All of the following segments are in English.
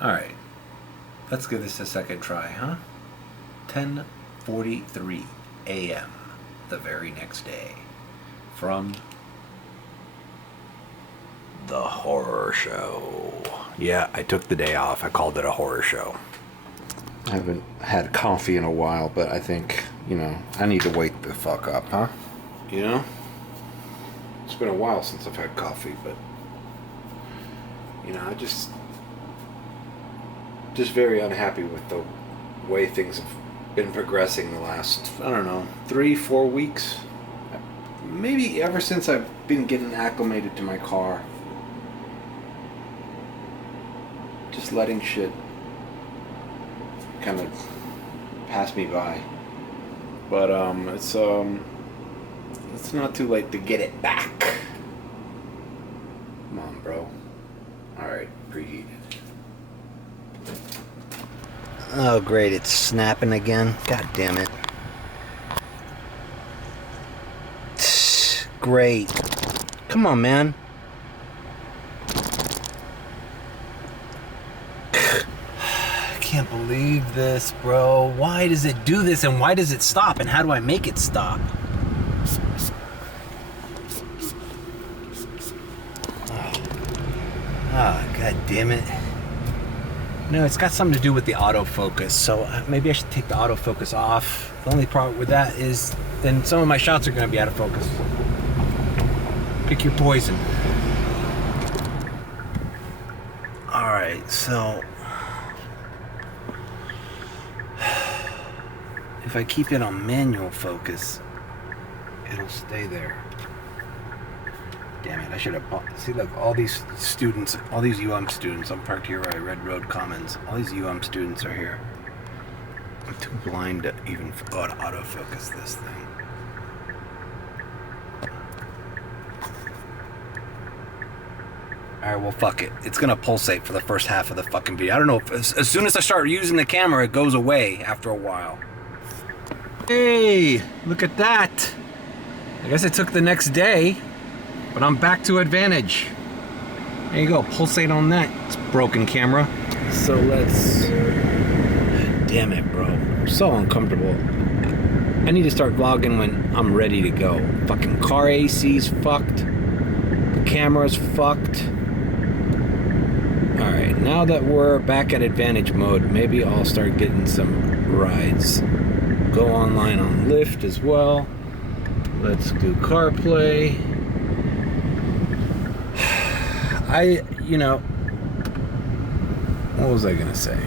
Alright. Let's give this a second try, huh? 10:43 a.m. the very next day. From the horror show. Yeah, I took the day off. I called it a horror show. I haven't had coffee in a while, but I think, I need to wake the fuck up, huh? It's been a while since I've had coffee, but, I just very unhappy with the way things have been progressing the last, 3-4 weeks. Maybe ever since I've been getting acclimated to my car. Just letting shit kind of pass me by. But it's not too late to get it back. Come on, bro. Alright, preheated. Oh great, it's snapping again. God damn it. Great. Come on, man. I can't believe this, bro. Why does it do this, and why does it stop, and how do I make it stop? God damn it. No, it's got something to do with the autofocus, so maybe I should take the autofocus off. The only problem with that is then some of my shots are going to be out of focus. Pick your poison. Alright, so if I keep it on manual focus, it'll stay there. Damn it, I should have bought. See, look, all these students, all these students, I'm parked here where I read Road Commons. All these students are here. I'm too blind to even to autofocus this thing. Alright, well, fuck it. It's gonna pulsate for the first half of the fucking video. I don't know if as soon as I start using the camera, it goes away after a while. Hey, look at that. I guess it took the next day. But I'm back to advantage. There you go, pulsate on that. It's broken camera. So let's... Damn it, bro. I'm so uncomfortable. I need to start vlogging when I'm ready to go. Fucking car AC's fucked. The camera's fucked. Alright, now that we're back at advantage mode, maybe I'll start getting some rides. Go online on Lyft as well. Let's do CarPlay. What was I gonna say?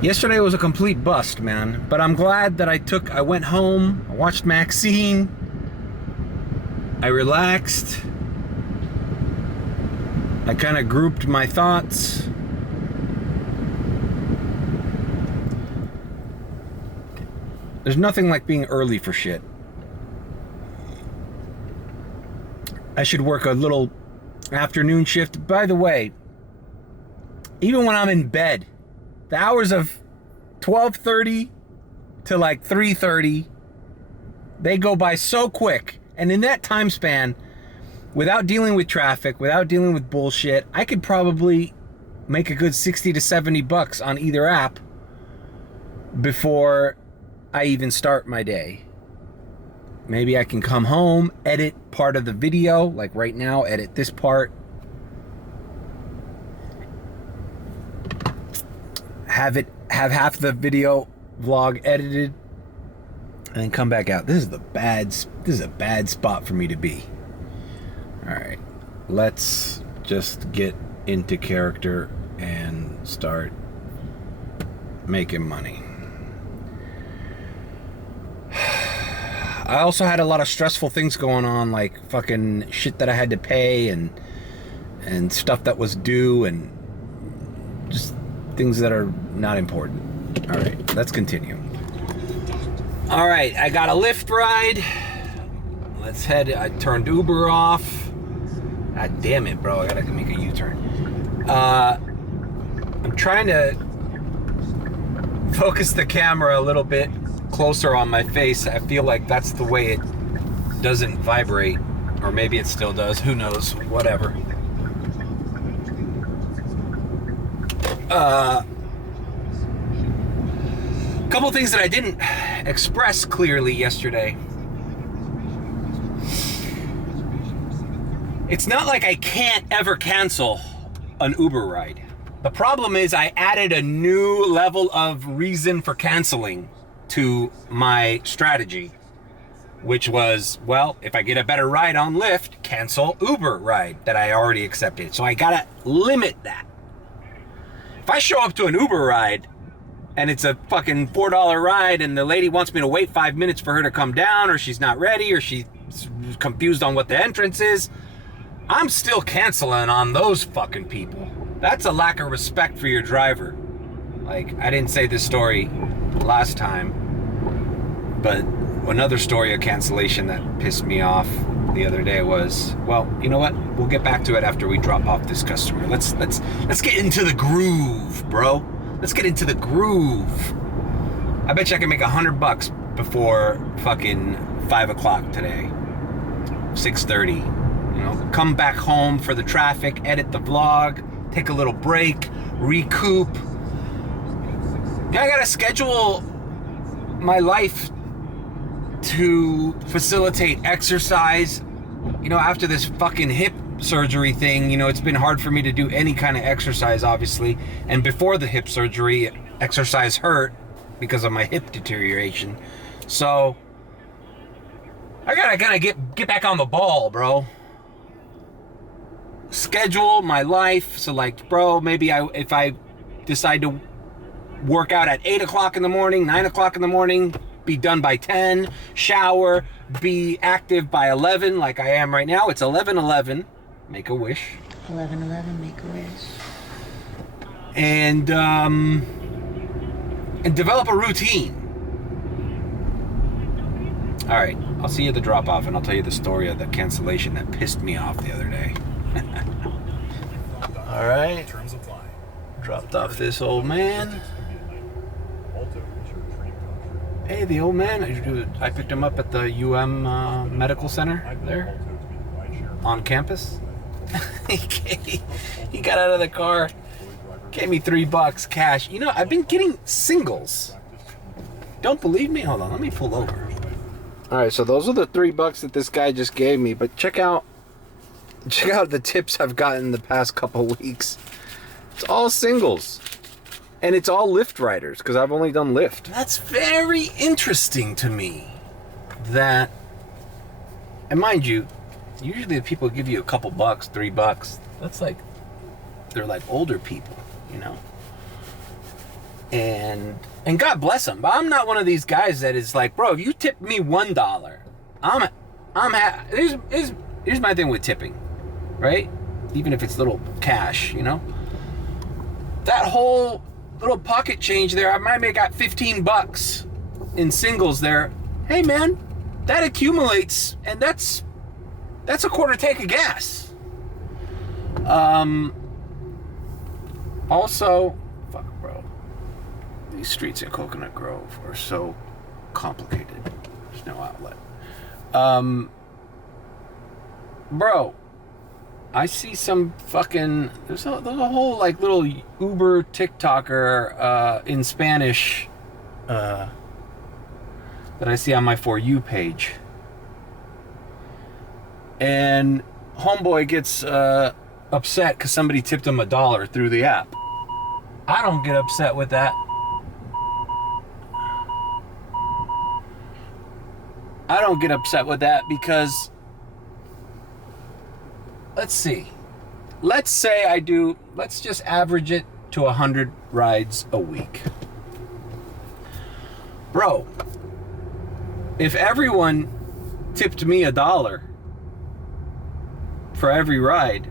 Yesterday was a complete bust, man. But I'm glad that I went home, I watched Maxine, I relaxed, I kind of grouped my thoughts. There's nothing like being early for shit. I should work a little afternoon shift. By the way, even when I'm in bed, the hours of 12:30 to like 3:30, they go by so quick. And in that time span, without dealing with traffic, without dealing with bullshit, I could probably make a good 60 to 70 bucks on either app before I even start my day. Maybe I can come home, edit part of the video, like right now, edit this part. Have half the video vlog edited, and then come back out. This is a bad spot for me to be. All right, let's just get into character and start making money. I also had a lot of stressful things going on, like fucking shit that I had to pay and stuff that was due and just things that are not important. All right, let's continue. All right, I got a Lyft ride. Let's head. I turned Uber off. God damn it, bro. I gotta make a U-turn. I'm trying to focus the camera a little bit closer on my face. I feel like that's the way it doesn't vibrate, or maybe it still does, who knows, whatever. Couple things that I didn't express clearly yesterday. It's not like I can't ever cancel an Uber ride. The problem is I added a new level of reason for canceling to my strategy, which was, well, if I get a better ride on Lyft, cancel Uber ride that I already accepted. So I gotta limit that. If I show up to an Uber ride and it's a fucking $4 ride and the lady wants me to wait 5 minutes for her to come down, or she's not ready, or she's confused on what the entrance is, I'm still canceling on those fucking people. That's a lack of respect for your driver. Like, I didn't say this story last time, but another story of cancellation that pissed me off the other day was, well, you know what? We'll get back to it after we drop off this customer. Let's get into the groove, bro. Let's get into the groove. I bet you I can make $100 before fucking 5 o'clock today. 6:30. You know, come back home for the traffic, edit the vlog, take a little break, recoup. Yeah, I gotta schedule my life to facilitate exercise. You know, after this fucking hip surgery thing, you know, it's been hard for me to do any kind of exercise, obviously. And before the hip surgery, exercise hurt because of my hip deterioration. So I gotta get back on the ball, bro. Schedule my life. So like, bro, maybe if I decide to work out at 8 o'clock in the morning, 9 o'clock in the morning, be done by 10, shower, be active by 11 like I am right now. It's 11:11. Make a wish. 11:11, make a wish. And develop a routine. All right, I'll see you at the drop off and I'll tell you the story of the cancellation that pissed me off the other day. All right, dropped off this old man. Hey, the old man, I picked him up at the Medical Center there on campus. He got out of the car, gave me $3 cash. You know, I've been getting singles. Don't believe me? Hold on, let me pull over. All right, so those are the $3 that this guy just gave me, but check out the tips I've gotten the past couple weeks. It's all singles. And it's all Lyft riders, because I've only done Lyft. That's very interesting to me. That, and mind you, usually the people give you a couple bucks, $3. That's like, they're like older people, you know? And God bless them. But I'm not one of these guys that is like, bro, if you tip me $1, here's my thing with tipping, right? Even if it's little cash, you know? That whole little pocket change there, I might make out $15 in singles there. Hey man, that accumulates, and that's a quarter tank of gas. Also, fuck bro, these streets in Coconut Grove are so complicated. There's no outlet. Bro, I see some fucking, there's a whole like little Uber TikToker in Spanish that I see on my For You page. And homeboy gets upset because somebody tipped him $1 through the app. I don't get upset with that. I don't get upset with that because, let's see. Let's say let's just average it to 100 rides a week. Bro, if everyone tipped me $1 for every ride,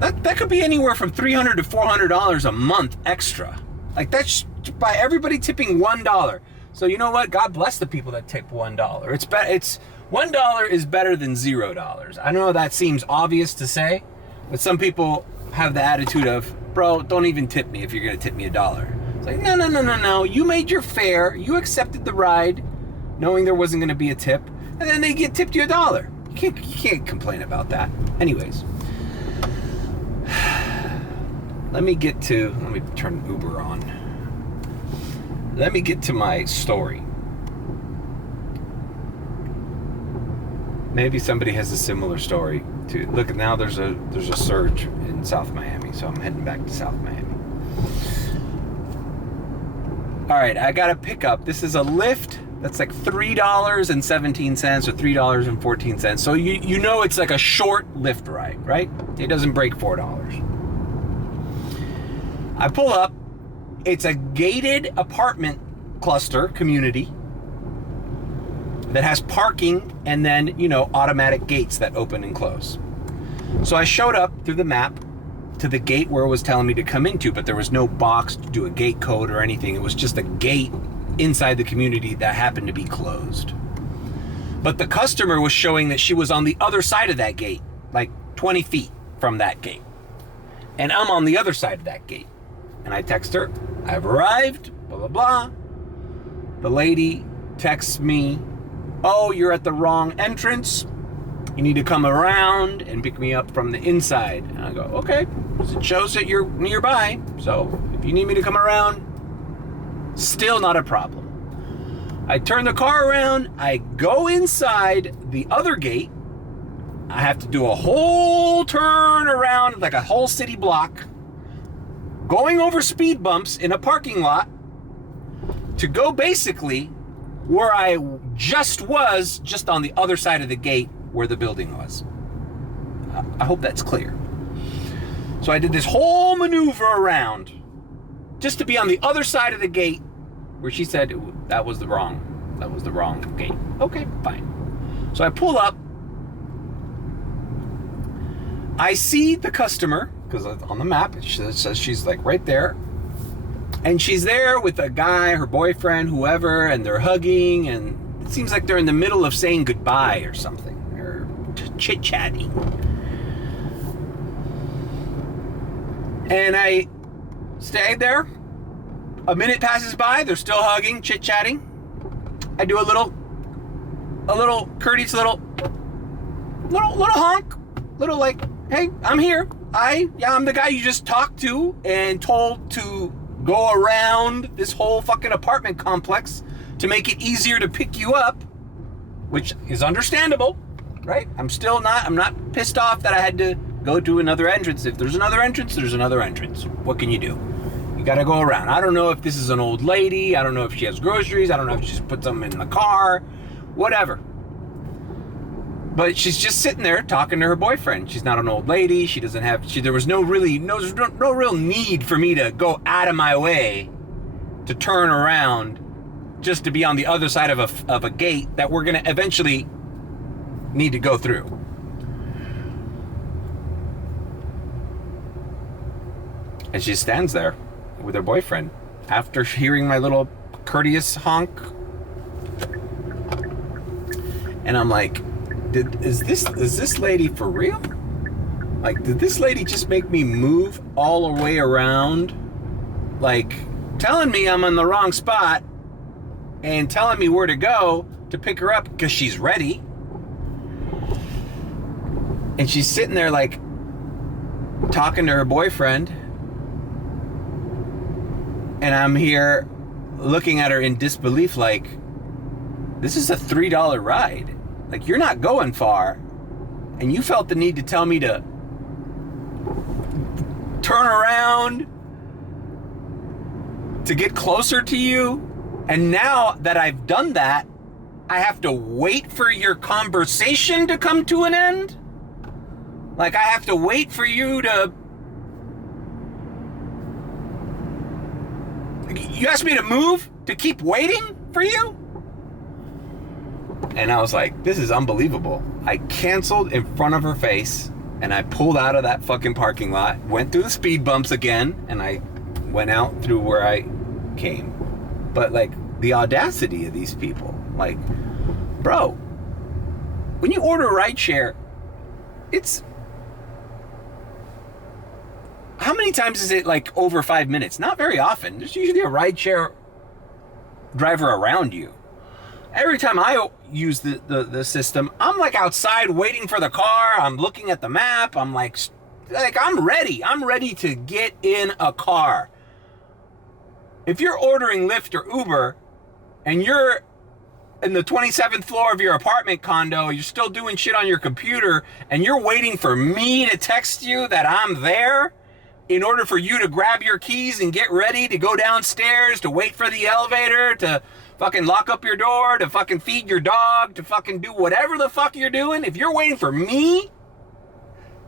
that could be anywhere from $300 to $400 a month extra. Like, that's by everybody tipping $1. So you know what? God bless the people that tip $1. It's $1 is better than $0. I know that seems obvious to say, but some people have the attitude of, bro, don't even tip me if you're gonna tip me $1. It's like, no. You made your fare, you accepted the ride, knowing there wasn't gonna be a tip, and then they get tipped you $1. You can't complain about that. Anyways, let me turn Uber on. Let me get to my story. Maybe somebody has a similar story too. Look, now there's a surge in South Miami, so I'm heading back to South Miami. All right, I got a pickup. This is a Lyft. That's like $3.17 or $3.14. So you know it's like a short Lyft ride, right? It doesn't break $4. I pull up. It's a gated apartment cluster community that has parking and then, automatic gates that open and close. So I showed up through the map to the gate where it was telling me to come into, but there was no box to do a gate code or anything. It was just a gate inside the community that happened to be closed. But the customer was showing that she was on the other side of that gate, like 20 feet from that gate. And I'm on the other side of that gate. And I text her, I've arrived, blah, blah, blah. The lady texts me, oh, you're at the wrong entrance. You need to come around and pick me up from the inside. And I go, okay, it shows that you're nearby. So if you need me to come around, still not a problem. I turn the car around. I go inside the other gate. I have to do a whole turn around, like a whole city block, going over speed bumps in a parking lot to go basically where I just was, just on the other side of the gate where the building was. I hope that's clear. So I did this whole maneuver around just to be on the other side of the gate where she said that was the wrong gate. Okay, fine. So I pull up. I see the customer, because on the map it says she's like right there. And she's there with a guy, her boyfriend, whoever, and they're hugging, and it seems like they're in the middle of saying goodbye or something, or chit-chatting. And I stayed there. A minute passes by, they're still hugging, chit-chatting. I do a little courteous little honk, little like, hey, I'm here. I'm the guy you just talked to and told to go around this whole fucking apartment complex to make it easier to pick you up, which is understandable, right? I'm not pissed off that I had to go to another entrance. If there's another entrance, there's another entrance. What can you do? You gotta go around. I don't know if this is an old lady. I don't know if she has groceries. I don't know if she just put something in the car, whatever. But she's just sitting there talking to her boyfriend. She's not an old lady. There was no real need for me to go out of my way to turn around just to be on the other side of a gate that we're gonna eventually need to go through. And she stands there with her boyfriend after hearing my little courteous honk. And I'm like, is this lady for real? Like, did this lady just make me move all the way around? Like, telling me I'm in the wrong spot and telling me where to go to pick her up because she's ready. And she's sitting there like talking to her boyfriend. And I'm here looking at her in disbelief like, this is a $3 ride. Like, you're not going far. And you felt the need to tell me to turn around to get closer to you. And now that I've done that, I have to wait for your conversation to come to an end? Like, I have to wait for you to... You asked me to move to keep waiting for you? And I was like, this is unbelievable. I canceled in front of her face and I pulled out of that fucking parking lot, went through the speed bumps again, and I went out through where I came. But like, the audacity of these people, like, bro, when you order a rideshare, it's, how many times is it like over 5 minutes? Not very often. There's usually a rideshare driver around you. Every time I use the system, I'm like outside waiting for the car. I'm looking at the map. I'm like like, I'm ready. I'm ready to get in a car. If you're ordering Lyft or Uber and you're in the 27th floor of your apartment condo, you're still doing shit on your computer, and you're waiting for me to text you that I'm there in order for you to grab your keys and get ready to go downstairs, to wait for the elevator, to fucking lock up your door, to fucking feed your dog, to fucking do whatever the fuck you're doing, if you're waiting for me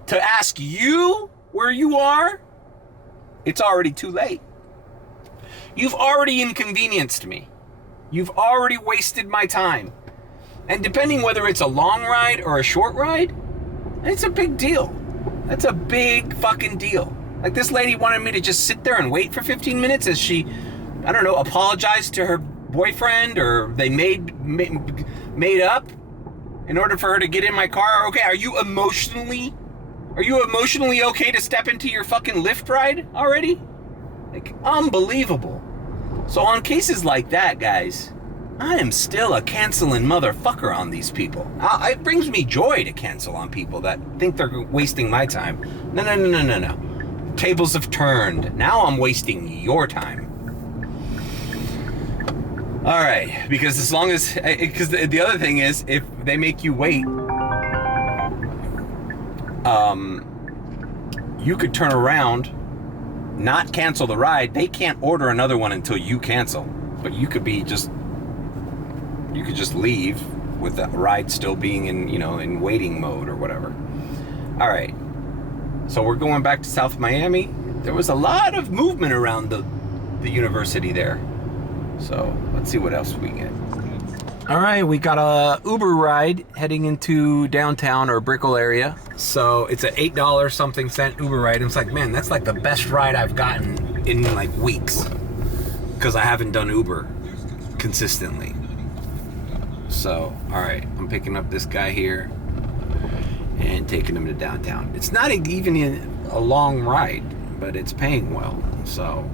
to ask you where you are, it's already too late. You've already inconvenienced me. You've already wasted my time. And depending whether it's a long ride or a short ride, it's a big deal. That's a big fucking deal. Like, this lady wanted me to just sit there and wait for 15 minutes as she, I don't know, apologized to her boyfriend, or they made up in order for her to get in my car. Okay, are you emotionally okay to step into your fucking Lyft ride already? Like, unbelievable. So on cases like that, guys, I am still a canceling motherfucker on these people. It brings me joy to cancel on people that think they're wasting my time. No. Tables have turned. Now I'm wasting your time. All right, because the other thing is, if they make you wait, you could turn around, not cancel the ride. They can't order another one until you cancel, but you could just leave with the ride still being in waiting mode or whatever. All right, so we're going back to South Miami. There was a lot of movement around the university there. So let's see what else we get. All right, we got a Uber ride heading into downtown or Brickell area. So it's an $8 something cent Uber ride. And it's like, man, that's like the best ride I've gotten in like weeks, because I haven't done Uber consistently. So, all right, I'm picking up this guy here and taking him to downtown. It's not even a long ride, but it's paying well. So,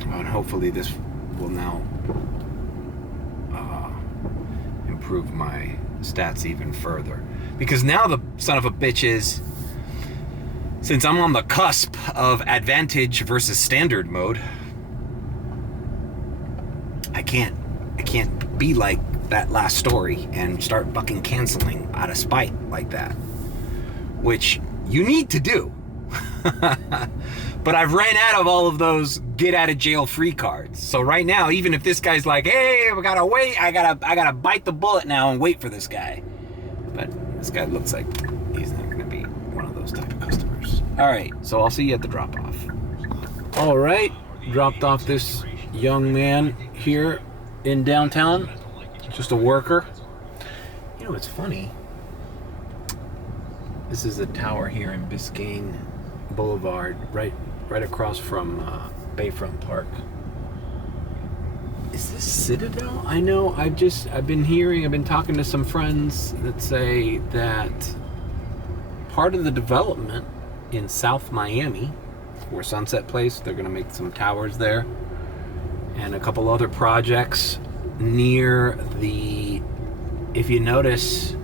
and hopefully this will now improve my stats even further. Because now the son of a bitch is, since I'm on the cusp of advantage versus standard mode, I can't be like that last story and start fucking canceling out of spite like that, which you need to do. But I've ran out of all of those get out of jail free cards. So right now, even if this guy's like, hey, I gotta wait, I gotta bite the bullet now and wait for this guy. But this guy looks like he's not gonna be one of those type of customers. All right, so I'll see you at the drop off. All right, dropped off this young man here in downtown, just a worker. You know, it's funny. This is a tower here in Biscayne Boulevard, right across from Bayfront Park. Is this Citadel? I know, I've been talking to some friends that say that part of the development in South Miami, where Sunset Place, they're gonna make some towers there, and a couple other projects near if you notice,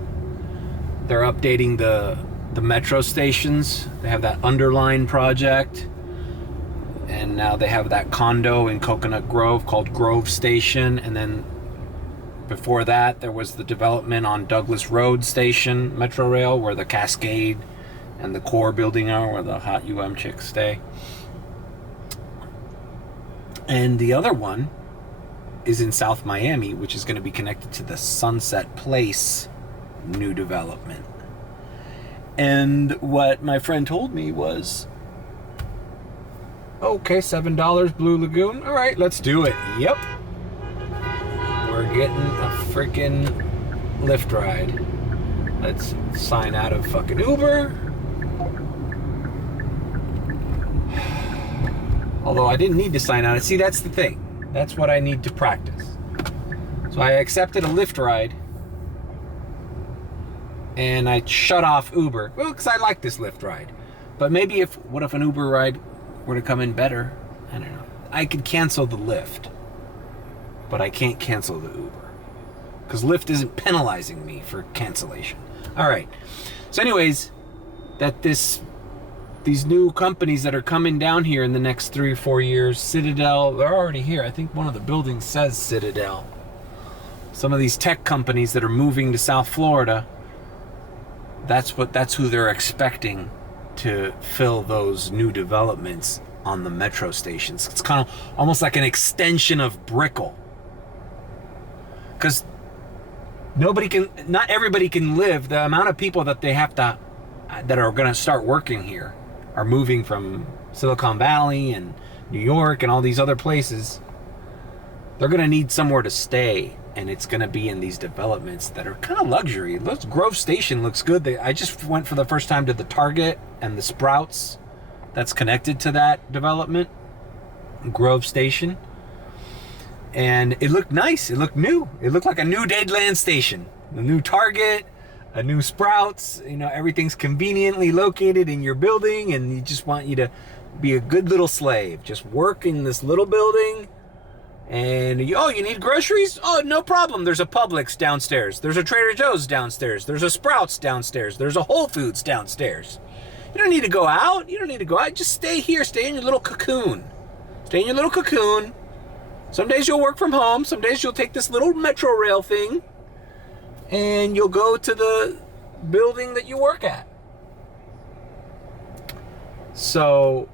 they're updating the metro stations. They have that Underline project, and now they have that condo in Coconut Grove called Grove Station, and then before that there was the development on Douglas Road Station, Metro Rail, where the Cascade and the Core building are, where the hot UM chicks stay. And the other one is in South Miami, which is going to be connected to the Sunset Place new development. And what my friend told me was, okay, $7 Blue Lagoon. All right, let's do it. Yep. We're getting a freaking Lyft ride. Let's sign out of fucking Uber. Although I didn't need to sign out. See, that's the thing. That's what I need to practice. So I accepted a Lyft ride, and I shut off Uber. Well, because I like this Lyft ride. But maybe what if an Uber ride were to come in better? I don't know. I could cancel the Lyft, but I can't cancel the Uber, because Lyft isn't penalizing me for cancellation. All right. So anyways, that these new companies that are coming down here in the next 3 or 4 years, Citadel, they're already here. I think one of the buildings says Citadel. Some of these tech companies that are moving to South Florida, that's who they're expecting to fill those new developments on the metro stations. It's kind of almost like an extension of Brickell. Because not everybody can live. The amount of people that that are going to start working here are moving from Silicon Valley and New York and all these other places. They're going to need somewhere to stay, and it's going to be in these developments that are kind of luxury. Grove Station looks good. I just went for the first time to the Target and the Sprouts that's connected to that development, Grove Station. And it looked nice. It looked new. It looked like a new Deadland station. A new Target, a new Sprouts. Everything's conveniently located in your building, and you just want you to be a good little slave. Just work in this little building. And, you need groceries? Oh, no problem. There's a Publix downstairs. There's a Trader Joe's downstairs. There's a Sprouts downstairs. There's a Whole Foods downstairs. You don't need to go out. Just stay here. Stay in your little cocoon. Some days you'll work from home. Some days you'll take this little metro rail thing and you'll go to the building that you work at. So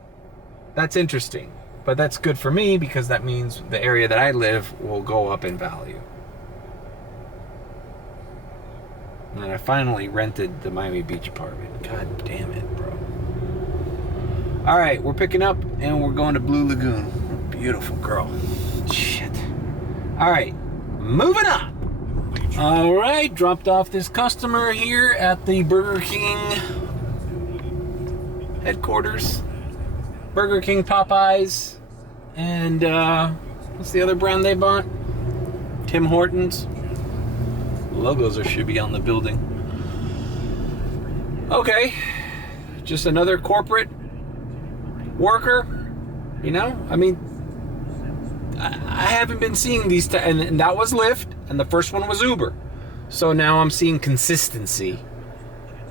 that's interesting. But that's good for me because that means the area that I live will go up in value. And I finally rented the Miami Beach apartment. God damn it, bro. All right, we're picking up and we're going to Blue Lagoon. Beautiful girl. Shit. All right, moving on. All right, dropped off this customer here at the Burger King headquarters. Burger King, Popeyes, and what's the other brand they bought? Tim Hortons. Logos should be on the building. Okay, just another corporate worker. I haven't been seeing these, and that was Lyft, and the first one was Uber. So now I'm seeing consistency,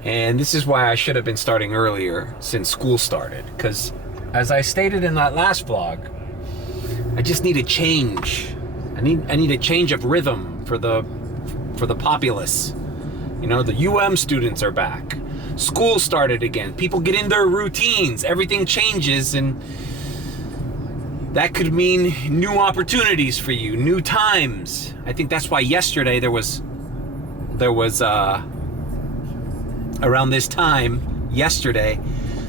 and this is why I should have been starting earlier since school started. Because, as I stated in that last vlog, I just need a change. I need a change of rhythm for the populace. The UM students are back. School started again. People get in their routines. Everything changes, and that could mean new opportunities for you, new times. I think that's why yesterday there was around this time yesterday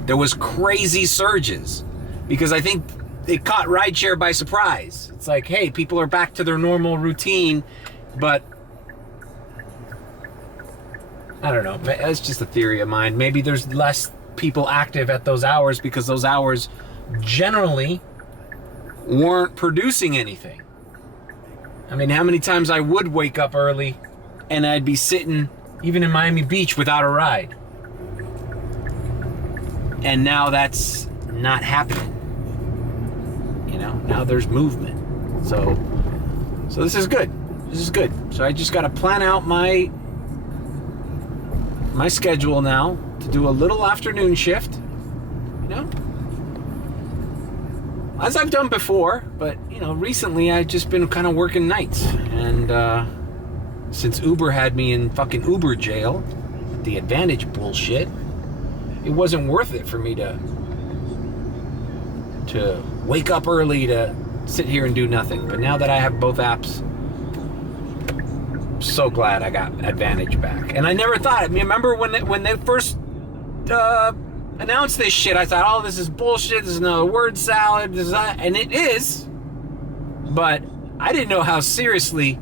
there was crazy surges, because I think it caught rideshare by surprise. It's like, hey, people are back to their normal routine, but I don't know. That's just a theory of mine. Maybe there's less people active at those hours because those hours generally weren't producing anything. How many times I would wake up early and I'd be sitting even in Miami Beach without a ride. And now that's not happening. Now there's movement. So this is good. So I just got to plan out my schedule now to do a little afternoon shift, as I've done before, but recently I've just been kind of working nights, and since Uber had me in fucking Uber jail, the advantage bullshit, it wasn't worth it for me to wake up early to sit here and do nothing. But now that I have both apps, I'm so glad I got advantage back. And I never thought, remember when they first announced this shit, I thought, oh, this is bullshit, this is another word salad, this is that, and it is, but I didn't know how seriously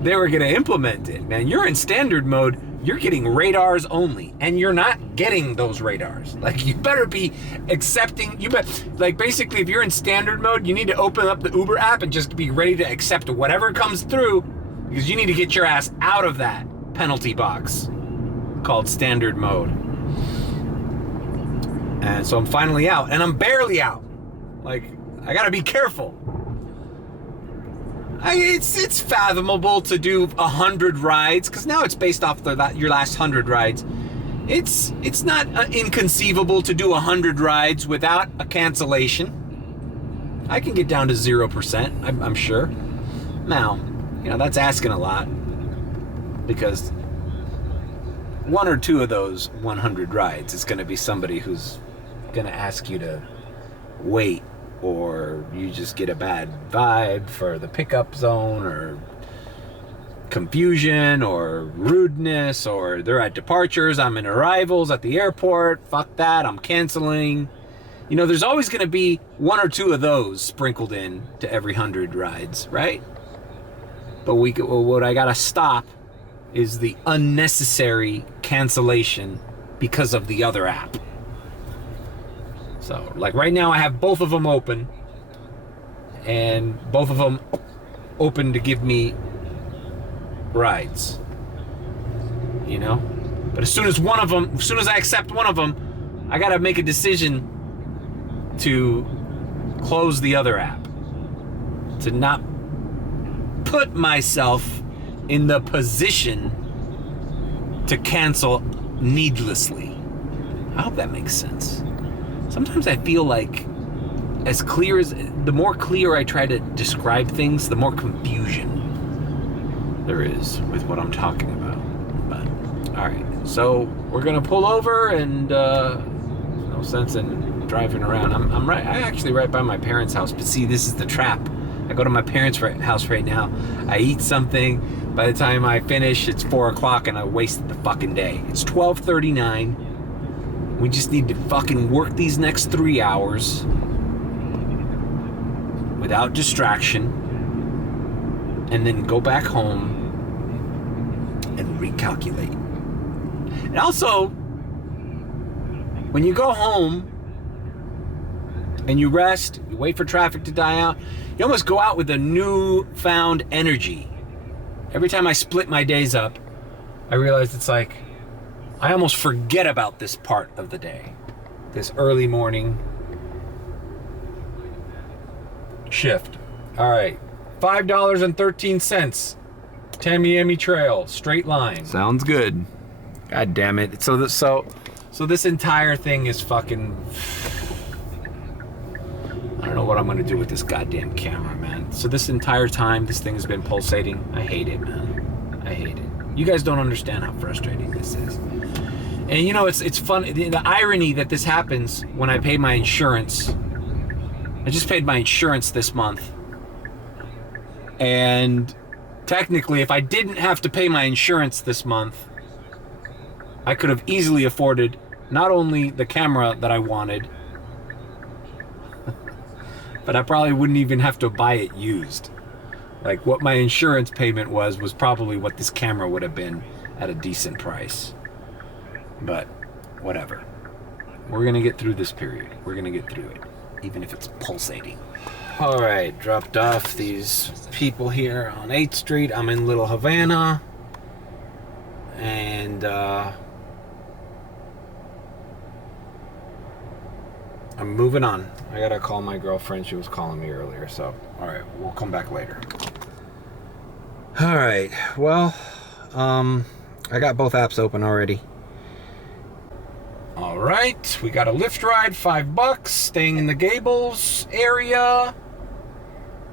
they were going to implement it. Man, you're in standard mode, you're getting radars only, and you're not getting those radars. Like, you better be accepting, basically, if you're in standard mode, you need to open up the Uber app and just be ready to accept whatever comes through, because you need to get your ass out of that penalty box called standard mode. And so I'm finally out, and I'm barely out. Like, I gotta be careful. It's fathomable to do 100 rides, because now it's based off your last 100 rides. it's not inconceivable to do 100 rides without a cancellation. I can get down to 0%, I'm sure. Now, that's asking a lot, because one or two of those 100 rides is going to be somebody who's going to ask you to wait, or you just get a bad vibe for the pickup zone, or confusion, or rudeness, or they're at departures, I'm in arrivals at the airport, fuck that, I'm canceling. There's always going to be one or two of those sprinkled in to every 100 rides, right? But what I got to stop is the unnecessary cancellation because of the other app. So, like right now I have both of them open, and both of them open to give me rides. But as soon as I accept one of them, I got to make a decision to close the other app, to not put myself in the position to cancel needlessly. I hope that makes sense. Sometimes I feel like the more clear I try to describe things, the more confusion there is with what I'm talking about. But all right, so we're gonna pull over, and no sense in driving around. I'm actually right by my parents' house, but see, this is the trap. I go to my parents' house right now, I eat something, by the time I finish, it's 4 o'clock, and I wasted the fucking day. It's 12:39. We just need to fucking work these next 3 hours without distraction, and then go back home and recalculate. And also, when you go home and you rest, you wait for traffic to die out, you almost go out with a newfound energy. Every time I split my days up, I realize it's like, I almost forget about this part of the day. This early morning shift. All right, $5.13. Tamiami Trail, straight line. Sounds good. God damn it. So this entire thing is fucking... I don't know what I'm gonna do with this goddamn camera, man. So this entire time, this thing has been pulsating. I hate it, man. I hate it. You guys don't understand how frustrating this is. And it's fun. The irony that this happens when I pay my insurance. I just paid my insurance this month. And technically, if I didn't have to pay my insurance this month, I could have easily afforded not only the camera that I wanted, but I probably wouldn't even have to buy it used. Like, what my insurance payment was probably what this camera would have been at a decent price. But whatever. We're gonna get through this period. We're gonna get through it, even if it's pulsating. All right, dropped off these people here on 8th Street. I'm in Little Havana. And I'm moving on. I gotta call my girlfriend. She was calling me earlier, so all right, we'll come back later. All right, well, I got both apps open already. All right, we got a Lyft ride, $5, staying in the Gables area.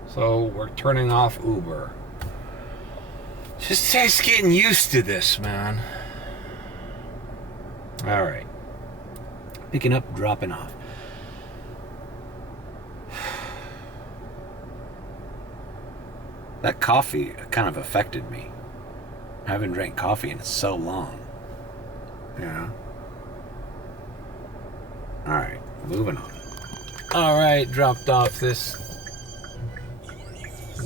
So we're turning off Uber. Just getting used to this, man. All right, picking up, dropping off. That coffee kind of affected me. I haven't drank coffee in so long. Yeah. Alright, moving on. Alright, dropped off this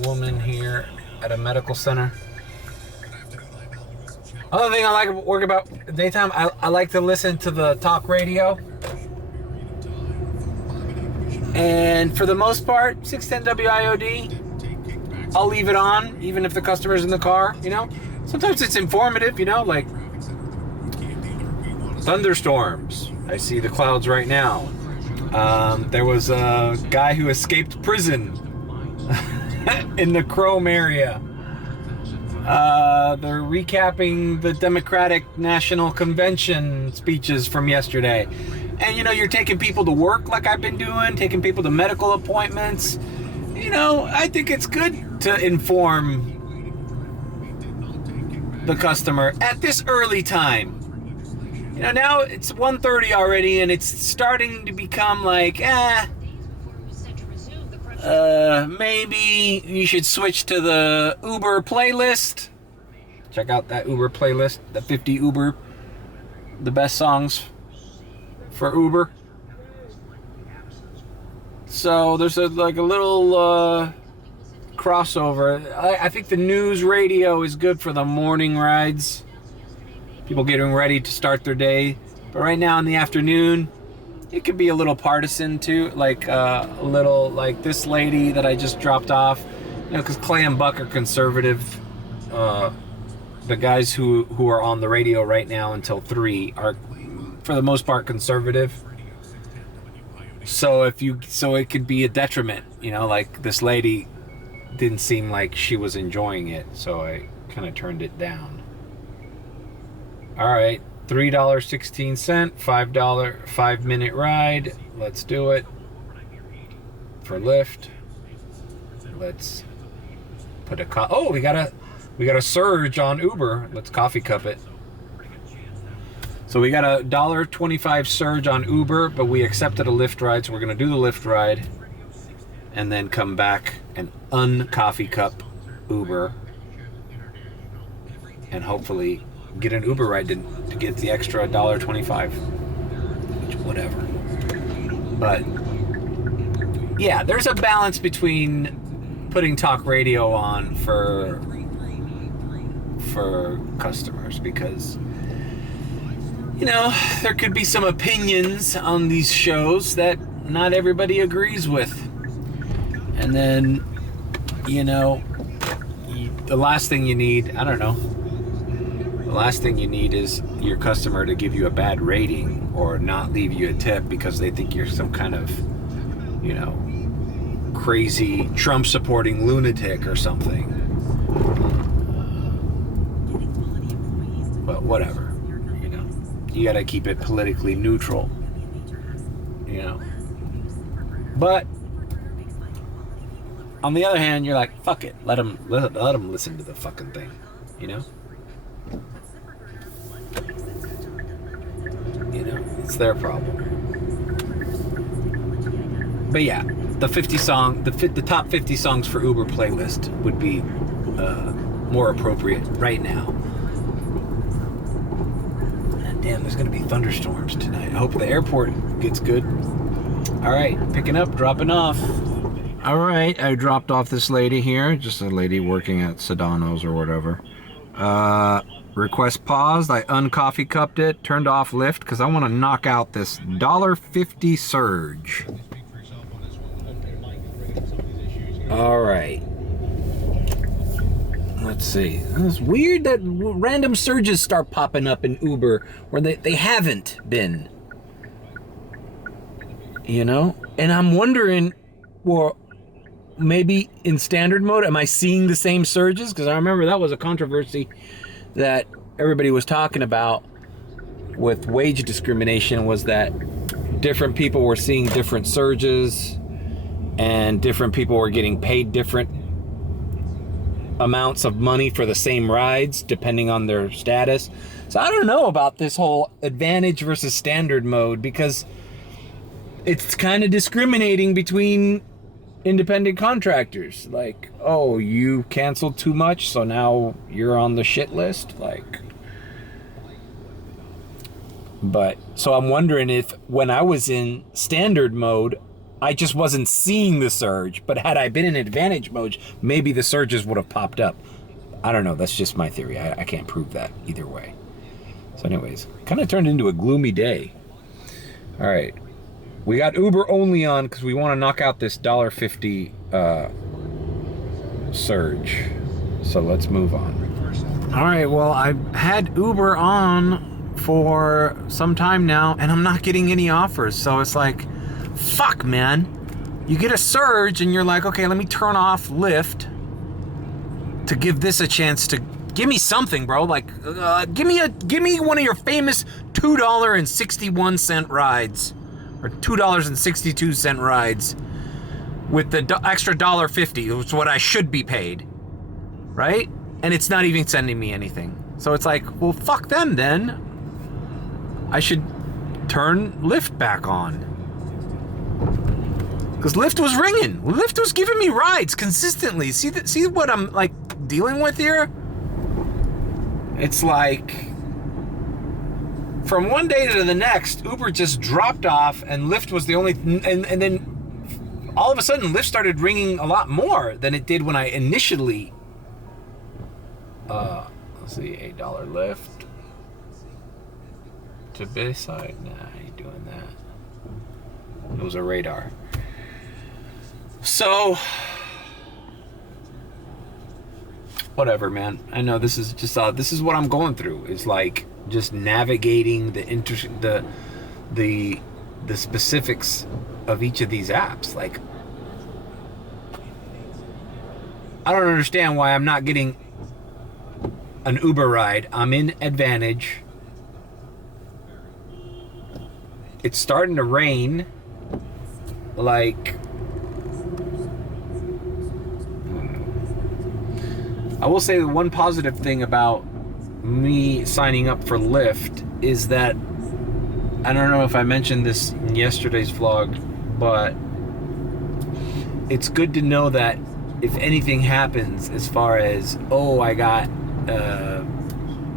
woman here at a medical center. Other thing I like work about daytime, I like to listen to the talk radio. And for the most part, 610 WIOD, I'll leave it on, even if the customer's in the car, Sometimes it's informative, like thunderstorms. I see the clouds right now. There was a guy who escaped prison in the Chrome area. They're recapping the Democratic National Convention speeches from yesterday. And, you're taking people to work like I've been doing, taking people to medical appointments. I think it's good to inform the customer at this early time. Now it's 1:30 already, and it's starting to become like, maybe you should switch to the Uber playlist. Check out that Uber playlist, the 50 Uber, the best songs for Uber. So there's a little crossover. I think the news radio is good for the morning rides. People getting ready to start their day. But right now in the afternoon, it could be a little partisan too. Like a little like this lady that I just dropped off. Because Clay and Buck are conservative. The guys who are on the radio right now until 3 are, for the most part, conservative. So it could be a detriment. Like this lady didn't seem like she was enjoying it, so I kind of turned it down. All right, $3.16, $5 5-minute ride. Let's do it for Lyft. Let's put a we got a surge on Uber. Let's coffee cup it. So we got a $1.25 surge on Uber, but we accepted a Lyft ride, so we're gonna do the Lyft ride and then come back and uncoffee cup Uber and hopefully get an Uber ride to get the extra $1.25. Whatever. But yeah, there's a balance between putting talk radio on for customers, because there could be some opinions on these shows that not everybody agrees with. And then, the last thing you need, the last thing you need is your customer to give you a bad rating or not leave you a tip because they think you're some kind of, crazy Trump supporting lunatic or something. But whatever. You gotta keep it politically neutral, But on the other hand, you're like, fuck it, let them listen to the fucking thing, It's their problem. But yeah, the top 50 songs for Uber playlist would be more appropriate right now. Damn, there's gonna be thunderstorms tonight. I hope the airport gets good. All right, picking up, dropping off. All right, I dropped off this lady here, just a lady working at Sedano's or whatever. Request paused. I uncoffee cupped it, turned off Lyft because I want to knock out this $1.50 surge. All right. Let's see. It's weird that random surges start popping up in Uber where they haven't been. And I'm wondering, well, maybe in standard mode, am I seeing the same surges? Because I remember that was a controversy that everybody was talking about with wage discrimination, was that different people were seeing different surges and different people were getting paid different amounts of money for the same rides depending on their status. So I don't know about this whole advantage versus standard mode, because it's kind of discriminating between independent contractors. Like, oh, you canceled too much, so now you're on the shit list. But so I'm wondering if when I was in standard mode, I just wasn't seeing the surge, but had I been in advantage mode, maybe the surges would have popped up. I don't know. That's just my theory. I can't prove that either way. So anyways, kind of turned into a gloomy day. All right. We got Uber only on because we want to knock out this $1.50 surge. So let's move on. All right. Well, I've had Uber on for some time now, and I'm not getting any offers. So it's like, fuck, man. You get a surge and you're like, okay, let me turn off Lyft to give this a chance to give me something, bro. Like, give me one of your famous $2.61 rides, or $2.62 rides, with the extra $1.50, which is what I should be paid, right? And it's not even sending me anything. So it's like, well, fuck them then. I should turn Lyft back on. Because Lyft was ringing. Lyft was giving me rides consistently. See what I'm like dealing with here? It's like from one day to the next, Uber just dropped off and Lyft was the only, and then all of a sudden Lyft started ringing a lot more than it did when I initially, let's see, $8 Lyft to Bayside. Nah, I ain't doing that. It was a radar. So, whatever, man. I know this is just this is what I'm going through. It's like just navigating the specifics of each of these apps. Like, I don't understand why I'm not getting an Uber ride. I'm in Advantage. It's starting to rain. Like, I will say the one positive thing about me signing up for Lyft is that, I don't know if I mentioned this in yesterday's vlog, but it's good to know that if anything happens as far as, oh, I got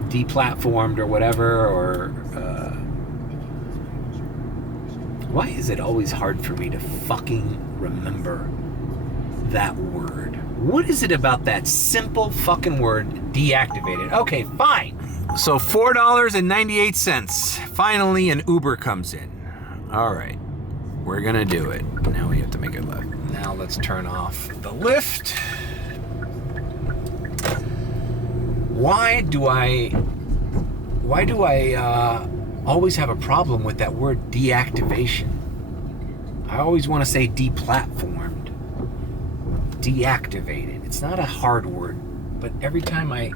deplatformed or whatever, or why is it always hard for me to fucking remember that word? What is it about that simple fucking word, deactivated? Okay, fine. So $4.98. Finally, an Uber comes in. All right, we're gonna do it. Now we have to make it left. Now let's turn off the Lyft. Why do I always have a problem with that word deactivation? I always want to say deplatformed, deactivated. It's not a hard word, but every time I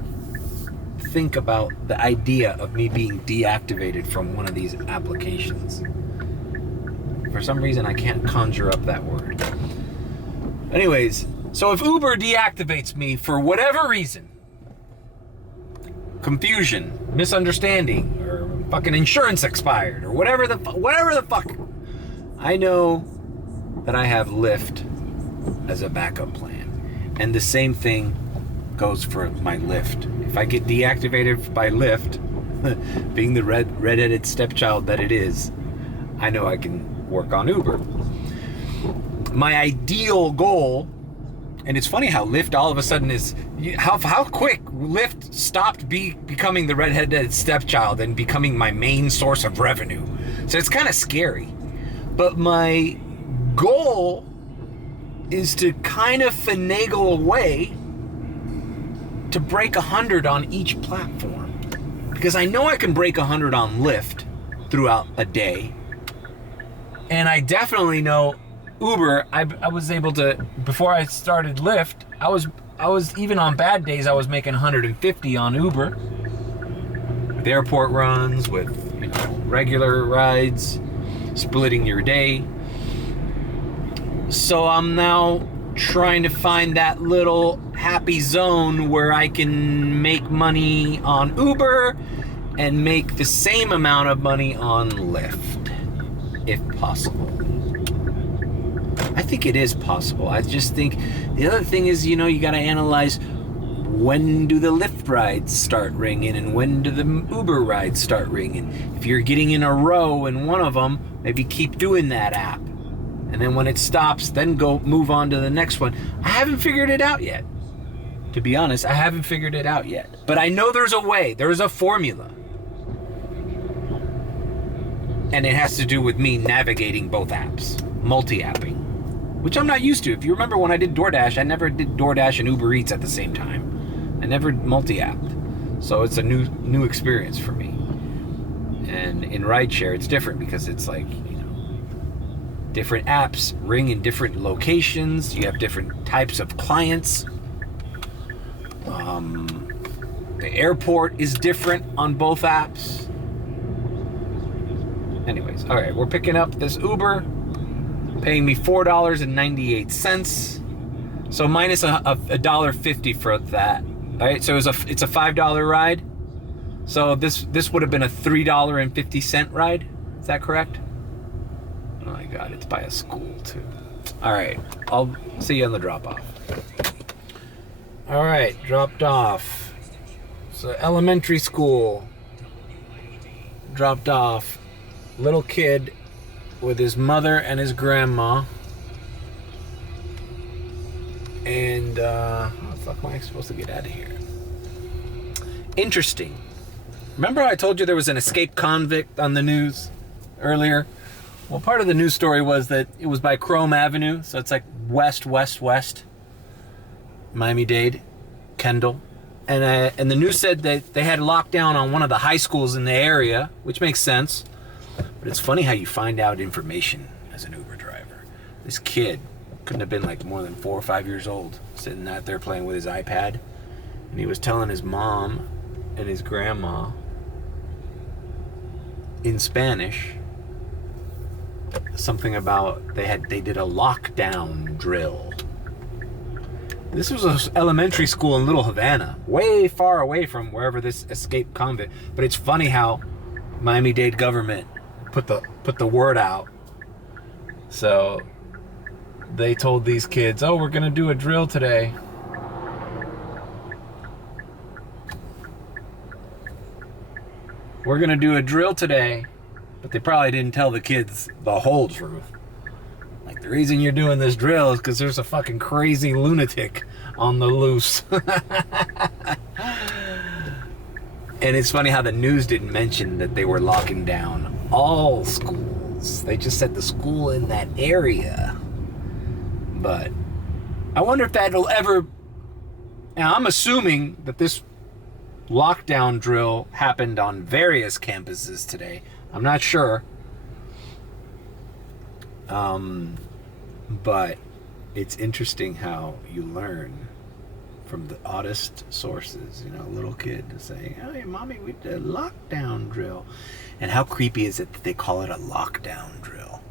think about the idea of me being deactivated from one of these applications, for some reason I can't conjure up that word. Anyways, so if Uber deactivates me for whatever reason, confusion, misunderstanding, or fucking insurance expired, or whatever the fuck, I know that I have Lyft as a backup plan. And the same thing goes for my Lyft. If I get deactivated by Lyft, being the redheaded stepchild that it is, I know I can work on Uber. My ideal goal, and it's funny how Lyft all of a sudden is, how quick Lyft stopped becoming the redheaded stepchild and becoming my main source of revenue. So it's kind of scary. But my goal is to kind of finagle a way to break 100 on each platform. Because I know I can break 100 on Lyft throughout a day. And I definitely know Uber, I was able to, before I started Lyft, I was even on bad days, I was making 150 on Uber. With airport runs, with regular rides, splitting your day. So I'm now trying to find that little happy zone where I can make money on Uber and make the same amount of money on Lyft, if possible. I think it is possible. I just think the other thing is, you gotta analyze, when do the Lyft rides start ringing and when do the Uber rides start ringing? If you're getting in a row in one of them, maybe keep doing that app. And then when it stops, then go move on to the next one. I haven't figured it out yet. To be honest, I haven't figured it out yet. But I know there's a way, there's a formula. And it has to do with me navigating both apps, multi-apping, which I'm not used to. If you remember when I did DoorDash, I never did DoorDash and Uber Eats at the same time. I never multi-apped. So it's a new experience for me. And in rideshare, it's different because it's like, different apps ring in different locations. You have different types of clients. The airport is different on both apps. Anyways, all right, we're picking up this Uber, paying me $4.98. So minus $1.50 for that. All right, so it's a $5 ride. So this would have been a $3.50 ride. Is that correct? Oh my God, it's by a school too. All right, I'll see you on the drop off. All right, dropped off. So elementary school. Dropped off. Little kid with his mother and his grandma. And how the fuck am I supposed to get out of here? Interesting. Remember I told you there was an escaped convict on the news earlier? Well, part of the news story was that it was by Chrome Avenue, so it's like west, Miami-Dade, Kendall. And the news said that they had lockdown on one of the high schools in the area, which makes sense. But it's funny how you find out information as an Uber driver. This kid couldn't have been like more than 4 or 5 years old, sitting out there playing with his iPad. And he was telling his mom and his grandma in Spanish something about they did a lockdown drill. This was an elementary school in Little Havana, way far away from wherever this escaped convict. But it's funny how Miami-Dade government put the word out. So they told these kids, "Oh, we're gonna do a drill today." We're gonna do a drill today, but they probably didn't tell the kids the whole truth. Like, the reason you're doing this drill is because there's a fucking crazy lunatic on the loose. And it's funny how the news didn't mention that they were locking down all schools. They just said the school in that area. But I wonder if that'll ever... Now, I'm assuming that this lockdown drill happened on various campuses today. I'm not sure. But it's interesting how you learn from the oddest sources. You know, a little kid saying, "Oh, hey, mommy, we did a lockdown drill." And how creepy is it that they call it a lockdown drill?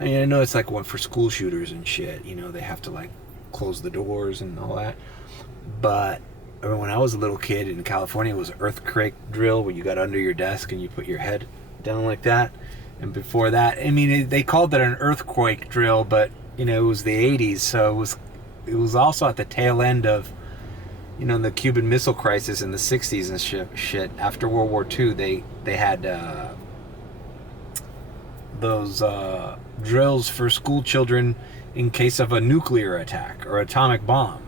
I mean, I know it's like one for school shooters and shit. You know, they have to like close the doors and all that. But when I was a little kid in California, it was an earthquake drill where you got under your desk and you put your head down like that. And before that, I mean, they called it an earthquake drill, but, you know, it was the 80s, so it was also at the tail end of, you know, the Cuban Missile Crisis in the 60s and shit. After World War II, they had those drills for school children in case of a nuclear attack or atomic bomb.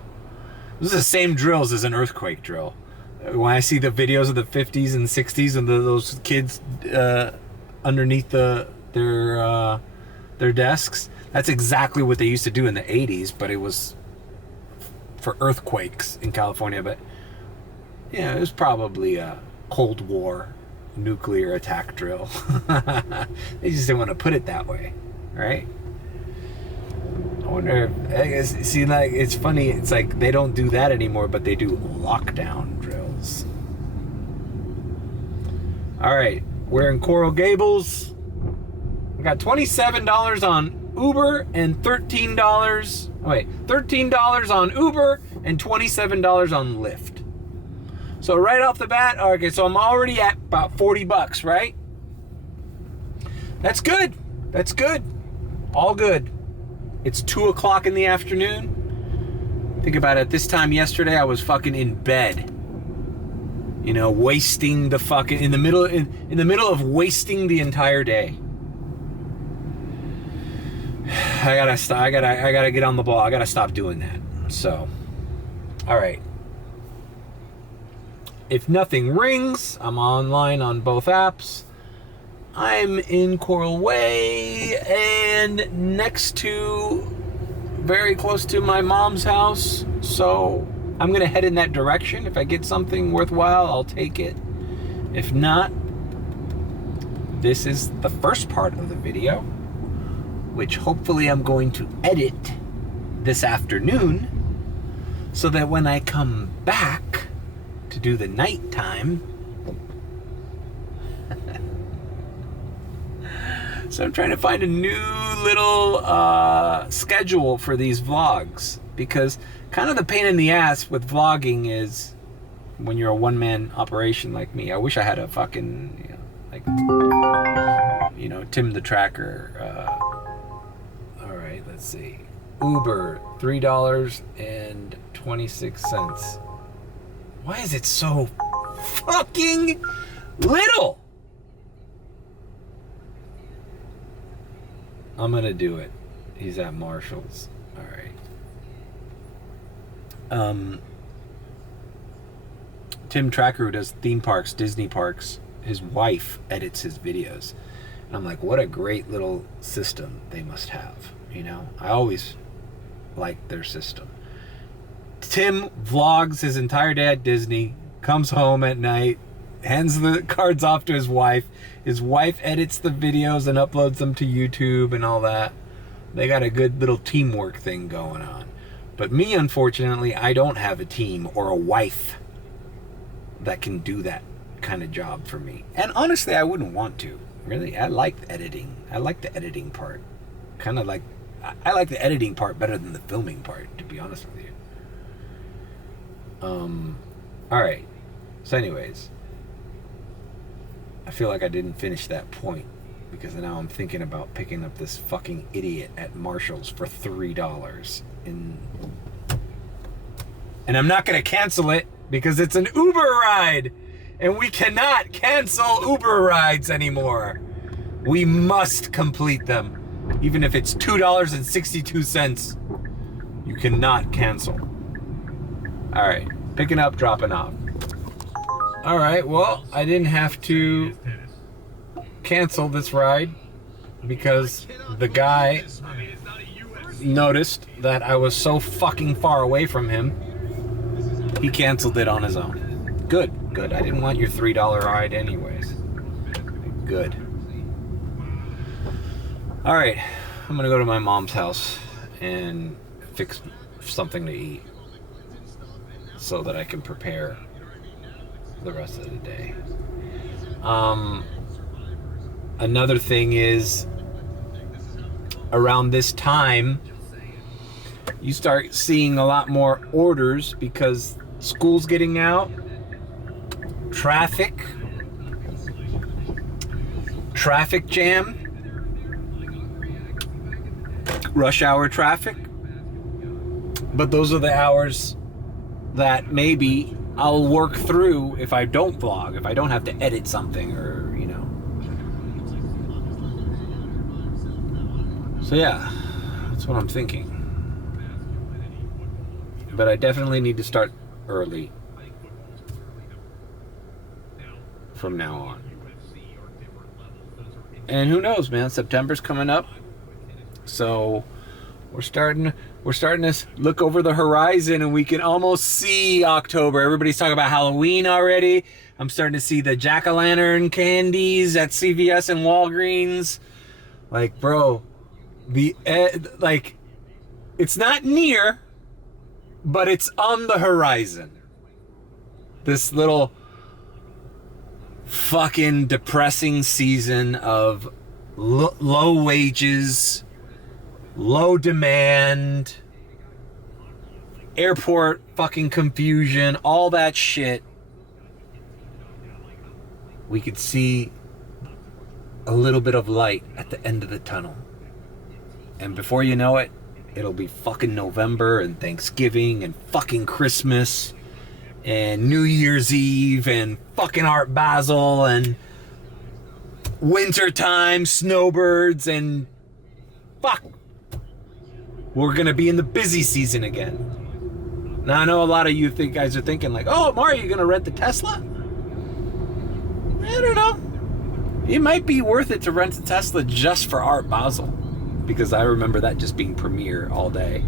Those are the same drills as an earthquake drill. When I see the videos of the 50s and 60s and those kids underneath their desks, that's exactly what they used to do in the 80s, but it was for earthquakes in California. But yeah, it was probably a Cold War nuclear attack drill. They just didn't want to put it that way, right? I wonder if, see, like, it's funny, it's like they don't do that anymore, but they do lockdown drills. All right, we're in Coral Gables. We got $27 on Uber and $13 on Uber and $27 on Lyft. So right off the bat, okay, so I'm already at about $40, right? That's good. That's good. All good. It's 2 o'clock in the afternoon. Think about it. This time yesterday, I was fucking in bed. You know, wasting the fucking in the middle of wasting the entire day. I gotta stop. I gotta get on the ball. I gotta stop doing that. So, all right. If nothing rings, I'm online on both apps. I'm in Coral Way and very close to my mom's house. So I'm going to head in that direction. If I get something worthwhile, I'll take it. If not, this is the first part of the video, which hopefully I'm going to edit this afternoon so that when I come back to do the nighttime. So I'm trying to find a new little schedule for these vlogs, because kind of the pain in the ass with vlogging is when you're a one-man operation like me. I wish I had a fucking, Tim the Tracker. All right, let's see. Uber, $3.26. Why is it so fucking little? I'm gonna do it. He's at Marshall's. All right. Tim Tracker, who does theme parks, Disney parks, his wife edits his videos. And I'm like, what a great little system they must have. You know, I always like their system. Tim vlogs his entire day at Disney, comes home at night, hands the cards off to his wife. His wife edits the videos and uploads them to YouTube and all that. They got a good little teamwork thing going on. But me, unfortunately, I don't have a team or a wife that can do that kind of job for me. And honestly, I wouldn't want to. Really, I like editing. I like the editing part. I like the editing part better than the filming part, to be honest with you. All right. So anyways, I feel like I didn't finish that point, because now I'm thinking about picking up this fucking idiot at Marshall's for $3. And I'm not going to cancel it, because it's an Uber ride, and we cannot cancel Uber rides anymore. We must complete them. Even if it's $2.62, you cannot cancel. All right, picking up, dropping off. All right, well, I didn't have to cancel this ride because the guy noticed that I was so fucking far away from him. He canceled it on his own. Good. I didn't want your $3 ride anyways. Good. All right, I'm gonna go to my mom's house and fix something to eat so that I can prepare the rest of the day. Another thing is, around this time, you start seeing a lot more orders because school's getting out, traffic jam, rush hour traffic. But those are the hours that maybe I'll work through if I don't vlog, if I don't have to edit something, or So yeah, that's what I'm thinking. But I definitely need to start early from now on. And who knows, man? September's coming up, so we're starting to look over the horizon, and we can almost see October. Everybody's talking about Halloween already. I'm starting to see the jack-o'-lantern candies at CVS and Walgreens. Like, bro, it's not near, but it's on the horizon. This little fucking depressing season of low wages, low demand, airport fucking confusion, all that shit. We could see a little bit of light at the end of the tunnel. And before you know it, it'll be fucking November and Thanksgiving and fucking Christmas and New Year's Eve and fucking Art Basel and wintertime, snowbirds, and fuck. We're gonna be in the busy season again. Now I know a lot of you guys are thinking like, oh, Mario, you gonna rent the Tesla? I don't know. It might be worth it to rent a Tesla just for Art Basel, because I remember that just being premiere all day.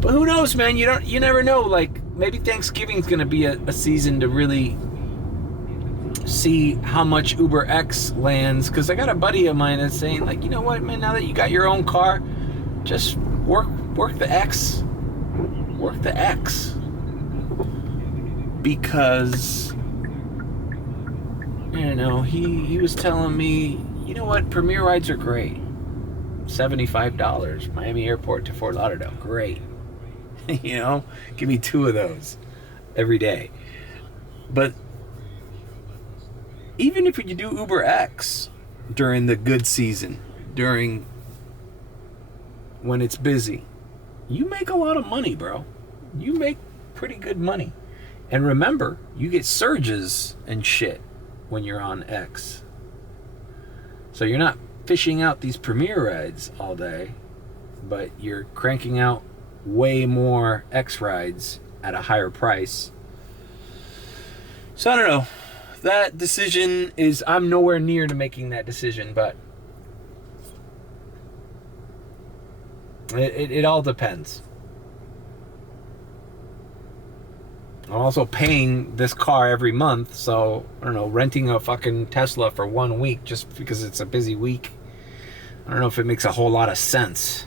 But who knows, man? You never know. Like, maybe Thanksgiving's gonna be a season to really see how much Uber X lands. Because I got a buddy of mine that's saying, like, you know what, man? Now that you got your own car, just work the X. Work the X. because, you know, he was telling me, you know what, Premier rides are great. $75, Miami Airport to Fort Lauderdale, great. You know, give me 2 of those every day. But even if you do Uber X during the good season, during when it's busy, you make a lot of money, bro. You make pretty good money. And remember, you get surges and shit when you're on X. So you're not fishing out these Premier rides all day, but you're cranking out way more X rides at a higher price. So I don't know. That decision is, I'm nowhere near to making that decision, but it all depends. I'm also paying this car every month, so I don't know, renting a fucking Tesla for 1 week just because it's a busy week, I don't know if it makes a whole lot of sense.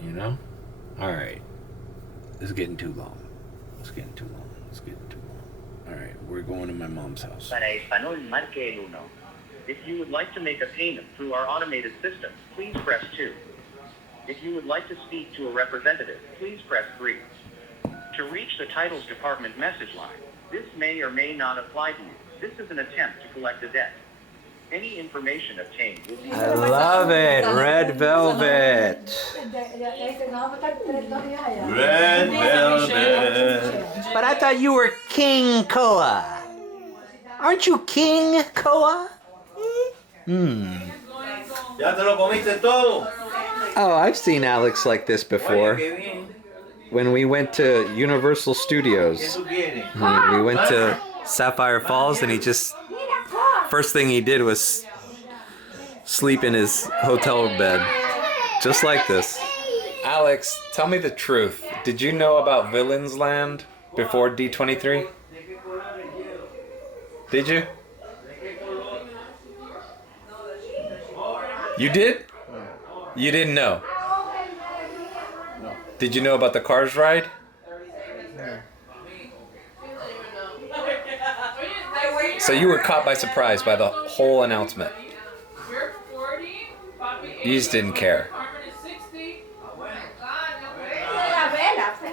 You know? Alright. This is getting too long. It's getting too long. Alright, we're going to my mom's house. Para Español, marque el 1. If you would like to make a payment through our automated system, please press 2. If you would like to speak to a representative, please press 3. To reach the titles department message line, this may or may not apply to you. This is an attempt to collect a debt. Any information obtained will be... I love it. Red velvet. Red velvet. But I thought you were King Koa. Aren't you King Koa? ¿Ya te lo comiste todo? Oh, I've seen Alex like this before. When we went to Universal Studios. We went to Sapphire Falls and he just... First thing he did was sleep in his hotel bed. Just like this. Alex, tell me the truth. Did you know about Villains Land before D23? Did you? You did? You didn't know? Did you know about the Cars ride? So you were caught by surprise by the whole announcement. You just didn't care.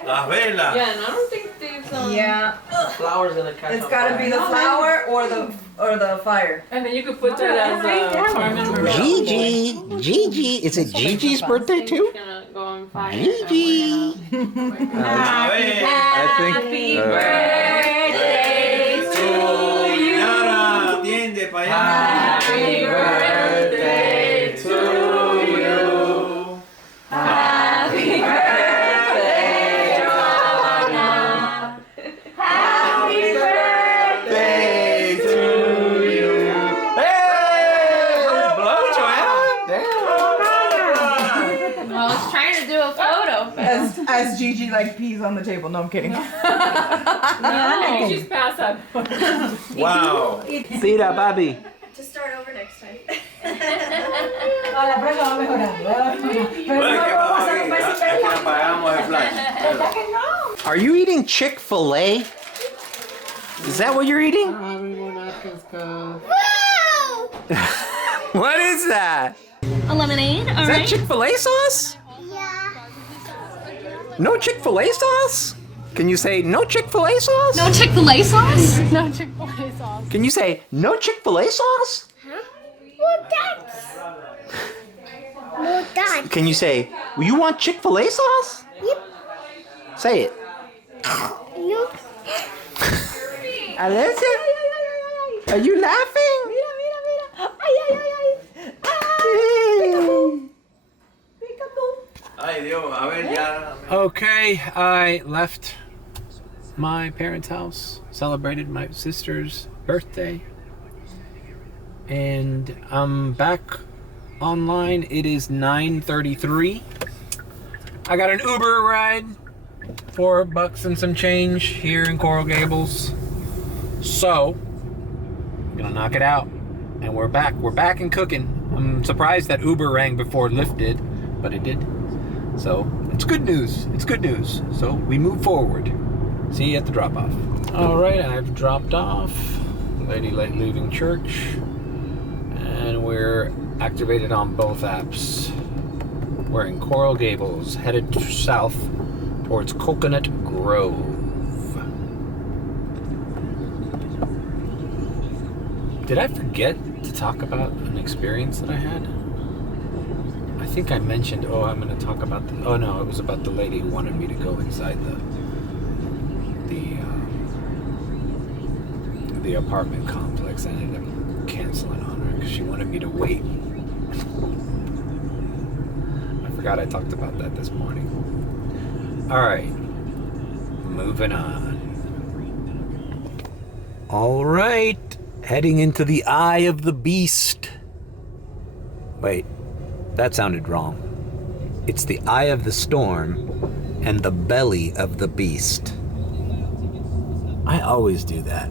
Las velas. Yeah, and I don't think these Yeah, flowers in the catch. it's got to be the flower or the fire. And then you could put that as Carmen. Gigi. Is it Gigi's birthday too? Gonna go on fire. Gigi. Happy birthday to you. Yara, atiende para allá. Happy birthday to you. Happy birthday, Joanna. Happy birthday to you. Hey! Blow, Joanna. Damn. I was trying to do a photo. As Gigi like pees on the table. No, I'm kidding. No, just pass that. Wow. Tira, papi. To start over next time. Bueno, ¿qué pasó aquí? Aquí apagamos el flash. Are you eating Chick-fil-A? Is that what you're eating? What is that? A lemonade, Is that Chick-fil-A sauce? Yeah. No Chick-fil-A sauce? Can you say no Chick-fil-A sauce? No Chick-fil-A sauce? No Chick-fil-A sauce. Can you say no Chick-fil-A sauce? No dad. Can you say, you want Chick-fil-A sauce? Yep. Say it. No. Alessia? Are you laughing? Ay, Dios, a ver, ya. Okay, I left my parents' house, celebrated my sister's birthday, and I'm back online. It is 9:33. I got an Uber ride, $4 and some change here in Coral Gables. So, I'm gonna knock it out, and we're back. We're back and cooking. I'm surprised that Uber rang before Lyft did, but it did. So It's good news. It's good news. So we move forward. See you at the drop-off. All right, I've dropped off. Lady leaving church. And we're activated on both apps. We're in Coral Gables, headed south towards Coconut Grove. Did I forget to talk about an experience that I had? I think I mentioned, I'm going to talk about the, oh no, it was about the lady who wanted me to go inside the apartment complex. I ended up canceling on her because she wanted me to wait. I forgot I talked about that this morning. All right, moving on. All right, heading into the eye of the beast. Wait, that sounded wrong. It's the eye of the storm and the belly of the beast. I always do that.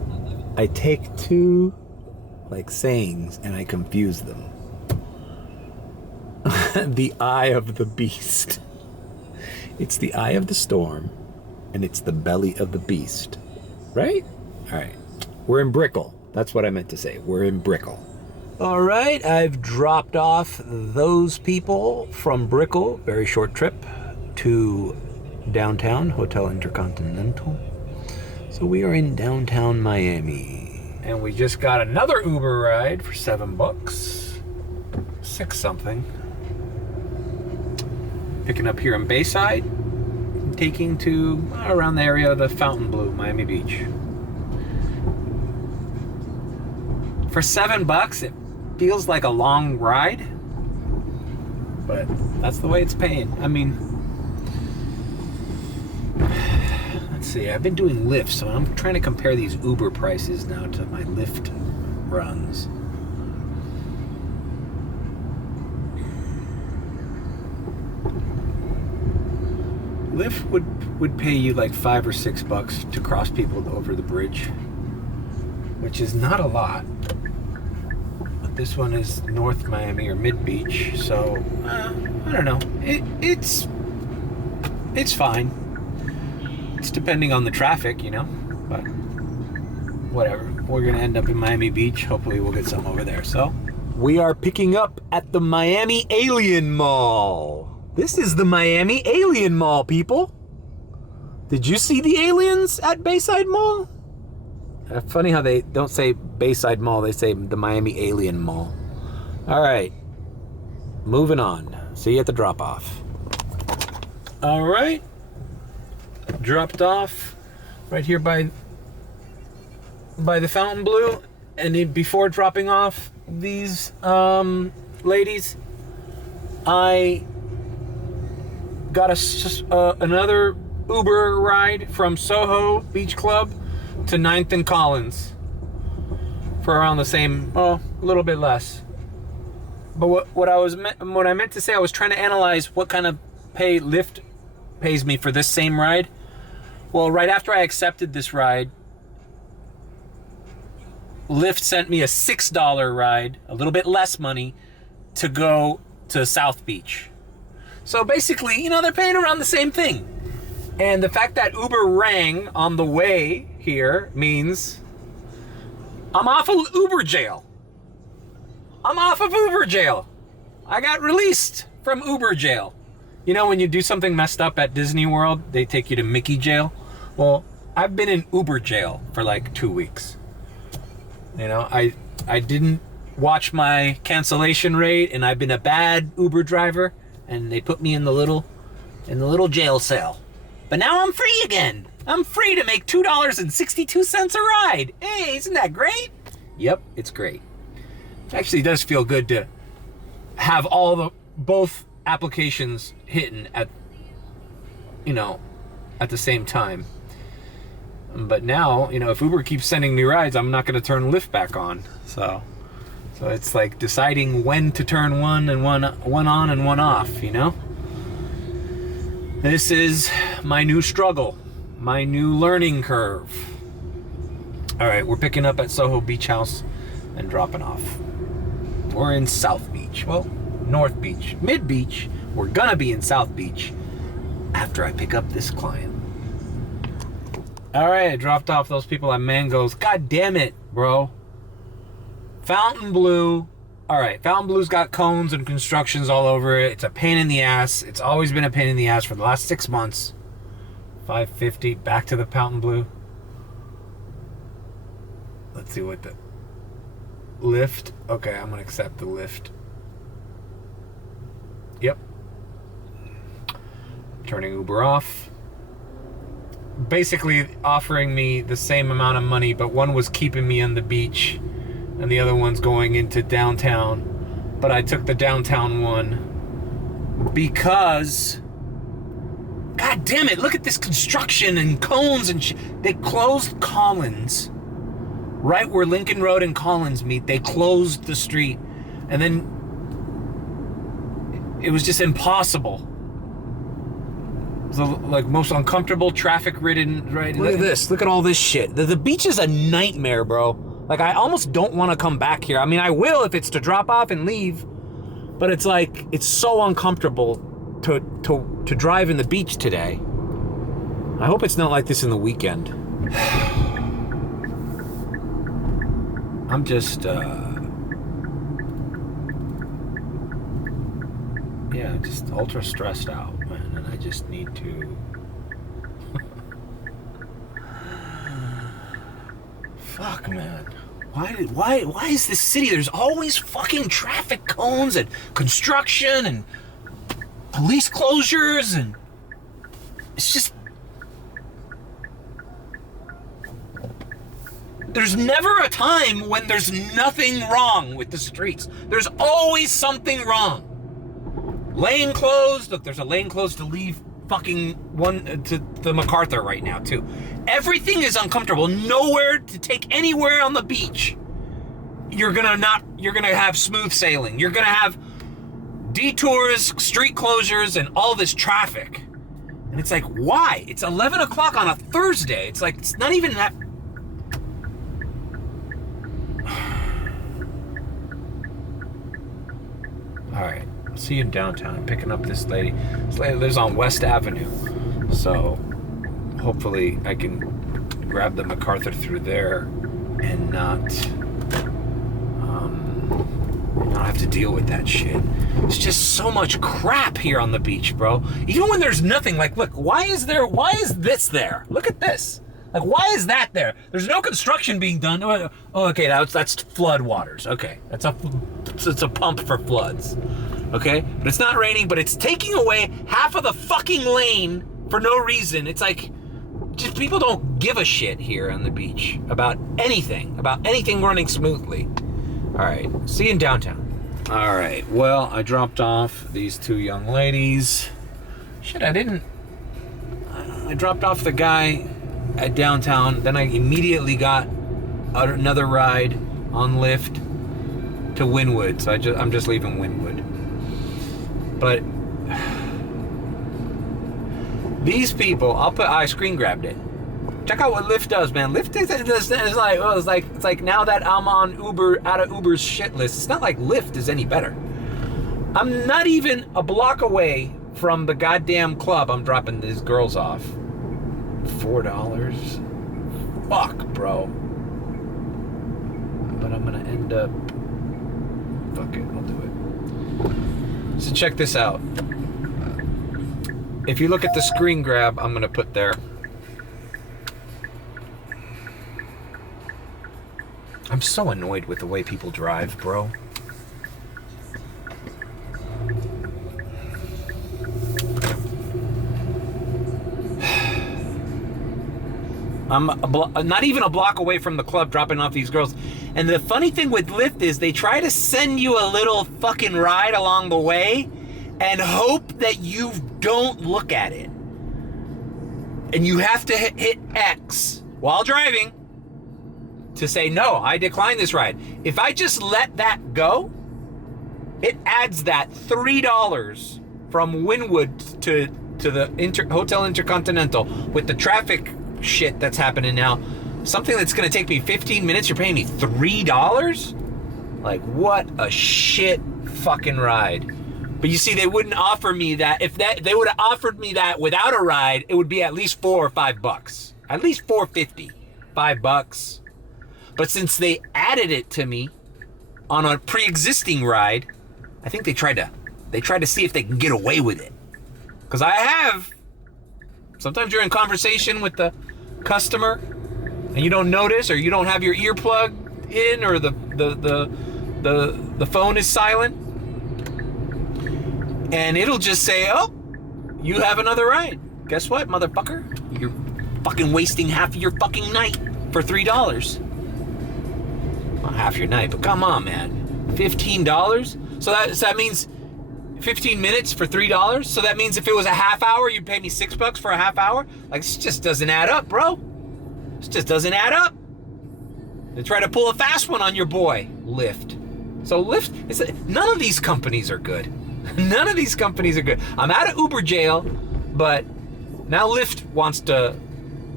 I take two sayings and I confuse them. The eye of the beast. It's the eye of the storm and it's the belly of the beast. Right? All right. We're in Brickell. That's what I meant to say. We're in Brickell. All right. I've dropped off those people from Brickell, very short trip, to downtown, Hotel Intercontinental. So we are in downtown Miami. And we just got another Uber ride for $7. 6 something. Picking up here in Bayside, taking to around the area of the Fontainebleau, Miami Beach. For $7, it feels like a long ride, but that's the way it's paying. I mean, let's see, I've been doing Lyft, so I'm trying to compare these Uber prices now to my Lyft runs. Lyft would pay you like $5 or $6 to cross people over the bridge, which is not a lot. But this one is North Miami or Mid Beach, so I don't know. It's fine. It's depending on the traffic, you know, but whatever. We're gonna end up in Miami Beach. Hopefully we'll get some over there. So we are picking up at the Miami Alien Mall. This is the Miami Alien Mall, people. Did you see the aliens at Bayside Mall? Funny how they don't say Bayside Mall, they say the Miami Alien Mall. All right, moving on. See you at the drop-off. All right, dropped off right here by the Fontainebleau, and before dropping off these ladies, I got another Uber ride from Soho Beach Club to 9th and Collins for around the same, a little bit less. But what I meant to say, I was trying to analyze what kind of pay Lyft pays me for this same ride. Well, right after I accepted this ride, Lyft sent me a $6 ride, a little bit less money, to go to South Beach. So basically, you know, they're paying around the same thing. And the fact that Uber rang on the way here means I'm off of Uber jail. I'm off of Uber jail. I got released from Uber jail. You know, when you do something messed up at Disney World, they take you to Mickey jail. Well, I've been in Uber jail for like 2 weeks. You know, I didn't watch my cancellation rate, and I've been a bad Uber driver, and they put me in the little jail cell. But now I'm free again. I'm free to make $2.62 a ride. Hey, isn't that great? Yep, it's great. It actually does feel good to have both applications hitting at the same time. But now, you know, if Uber keeps sending me rides, I'm not going to turn Lyft back on. So it's like deciding when to turn one on and one off, you know? This is my new struggle, my new learning curve. All right, we're picking up at Soho Beach House and dropping off. We're in South Beach. Well, North Beach. Mid Beach. We're gonna be in South Beach after I pick up this client. All right, I dropped off those people at Mango's. God damn it, bro. Fountain Blue. All right, Fountain Blue's got cones and constructions all over it. It's a pain in the ass. It's always been a pain in the ass for the last 6 months. $5.50, back to the Fountain Blue. Let's see what the... Lyft. Okay, I'm gonna accept the Lyft. Yep. Turning Uber off. Basically offering me the same amount of money, but one was keeping me on the beach and the other one's going into downtown. But I took the downtown one because, god damn it, look at this construction and cones and they closed Collins, right where Lincoln Road and Collins meet. They closed the street, and then it was just impossible. The like most uncomfortable, traffic-ridden, right? Look at this. Look at all this shit. The beach is a nightmare, bro. Like, I almost don't want to come back here. I mean, I will if it's to drop off and leave, but it's like, it's so uncomfortable to drive in the beach today. I hope it's not like this in the weekend. I'm just, yeah, just ultra stressed out, man, and I just need to fuck, man. Why is this city, there's always fucking traffic cones and construction and police closures, and it's just, there's never a time when there's nothing wrong with the streets. There's always something wrong. Lane closed. Look, there's a lane closed to leave fucking one to the MacArthur right now too. Everything is uncomfortable. Nowhere to take anywhere on the beach. You're gonna have smooth sailing. You're gonna have detours, street closures, and all this traffic. And it's like, why? It's 11 o'clock on a Thursday. It's like, it's not even that. All right. See you in downtown. I'm picking up this lady. This lady lives on West Avenue, so hopefully I can grab the MacArthur through there and not have to deal with that shit. It's just so much crap here on the beach, bro. Even when there's nothing, like, look, why is this there? Look at this. Like, why is that there? There's no construction being done. Oh, okay, that's flood waters. Okay, it's a pump for floods. Okay, but it's not raining, but it's taking away half of the fucking lane for no reason. It's like, just people don't give a shit here on the beach about anything running smoothly. All right, see you in downtown. All right, well, I dropped off these two young ladies. Shit, I dropped off the guy at downtown, then I immediately got another ride on Lyft to Wynwood, so I'm just leaving Wynwood. But these people, I screen grabbed it. Check out what Lyft does, man. Lyft it's like now that I'm on Uber, out of Uber's shit list, it's not like Lyft is any better. I'm not even a block away from the goddamn club I'm dropping these girls off. $4. Fuck, bro. But I'm gonna end up, fuck it, I'll do it. So check this out. If you look at the screen grab I'm gonna put there, I'm so annoyed with the way people drive, bro. I'm not even a block away from the club dropping off these girls. And the funny thing with Lyft is they try to send you a little fucking ride along the way and hope that you don't look at it. And you have to hit X while driving to say, no, I decline this ride. If I just let that go, it adds that $3 from Wynwood to the Hotel Intercontinental with the traffic shit that's happening now. Something that's gonna take me 15 minutes, you're paying me $3? Like, what a shit fucking ride. But you see, they wouldn't offer me that. If they would have offered me that without a ride, it would be at least $4 or $5. At least $4.50, $5. But since they added it to me on a pre-existing ride, I think they tried to see if they can get away with it. Because I have. Sometimes you're in conversation with the customer and you don't notice, or you don't have your earplug in, or the phone is silent, and it'll just say, "Oh, you have another ride. Guess what, motherfucker? You're fucking wasting half of your fucking night for $3. Not half your night, but come on, man. $15? So that means 15 minutes for $3? So that means if it was a half hour, you'd pay me $6 for a half hour? Like, this just doesn't add up, bro. This just doesn't add up. They try to pull a fast one on your boy, Lyft. So Lyft, none of these companies are good. None of these companies are good. I'm out of Uber jail, but now Lyft wants to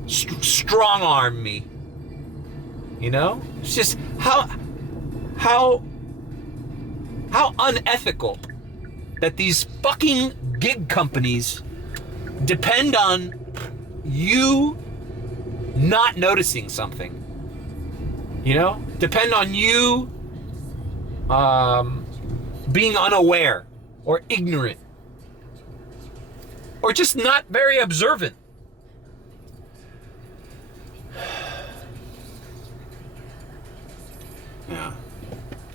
strong arm me. You know? It's just how unethical that these fucking gig companies depend on you not noticing something. You know? Depend on you being unaware or ignorant or just not very observant. Yeah.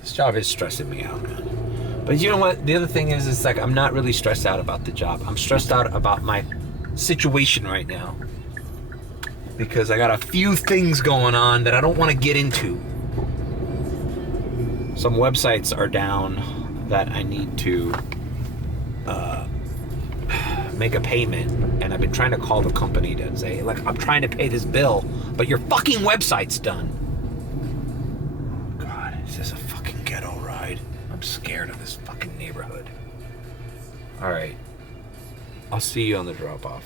This job is stressing me out, man. But you know what? The other thing is like, I'm not really stressed out about the job. I'm stressed out about my situation right now. Because I got a few things going on that I don't want to get into. Some websites are down that I need to make a payment. And I've been trying to call the company to say, like, I'm trying to pay this bill, but your fucking website's done. God, is this a fucking ghetto ride? I'm scared of this fucking neighborhood. Alright. I'll see you on the drop-off.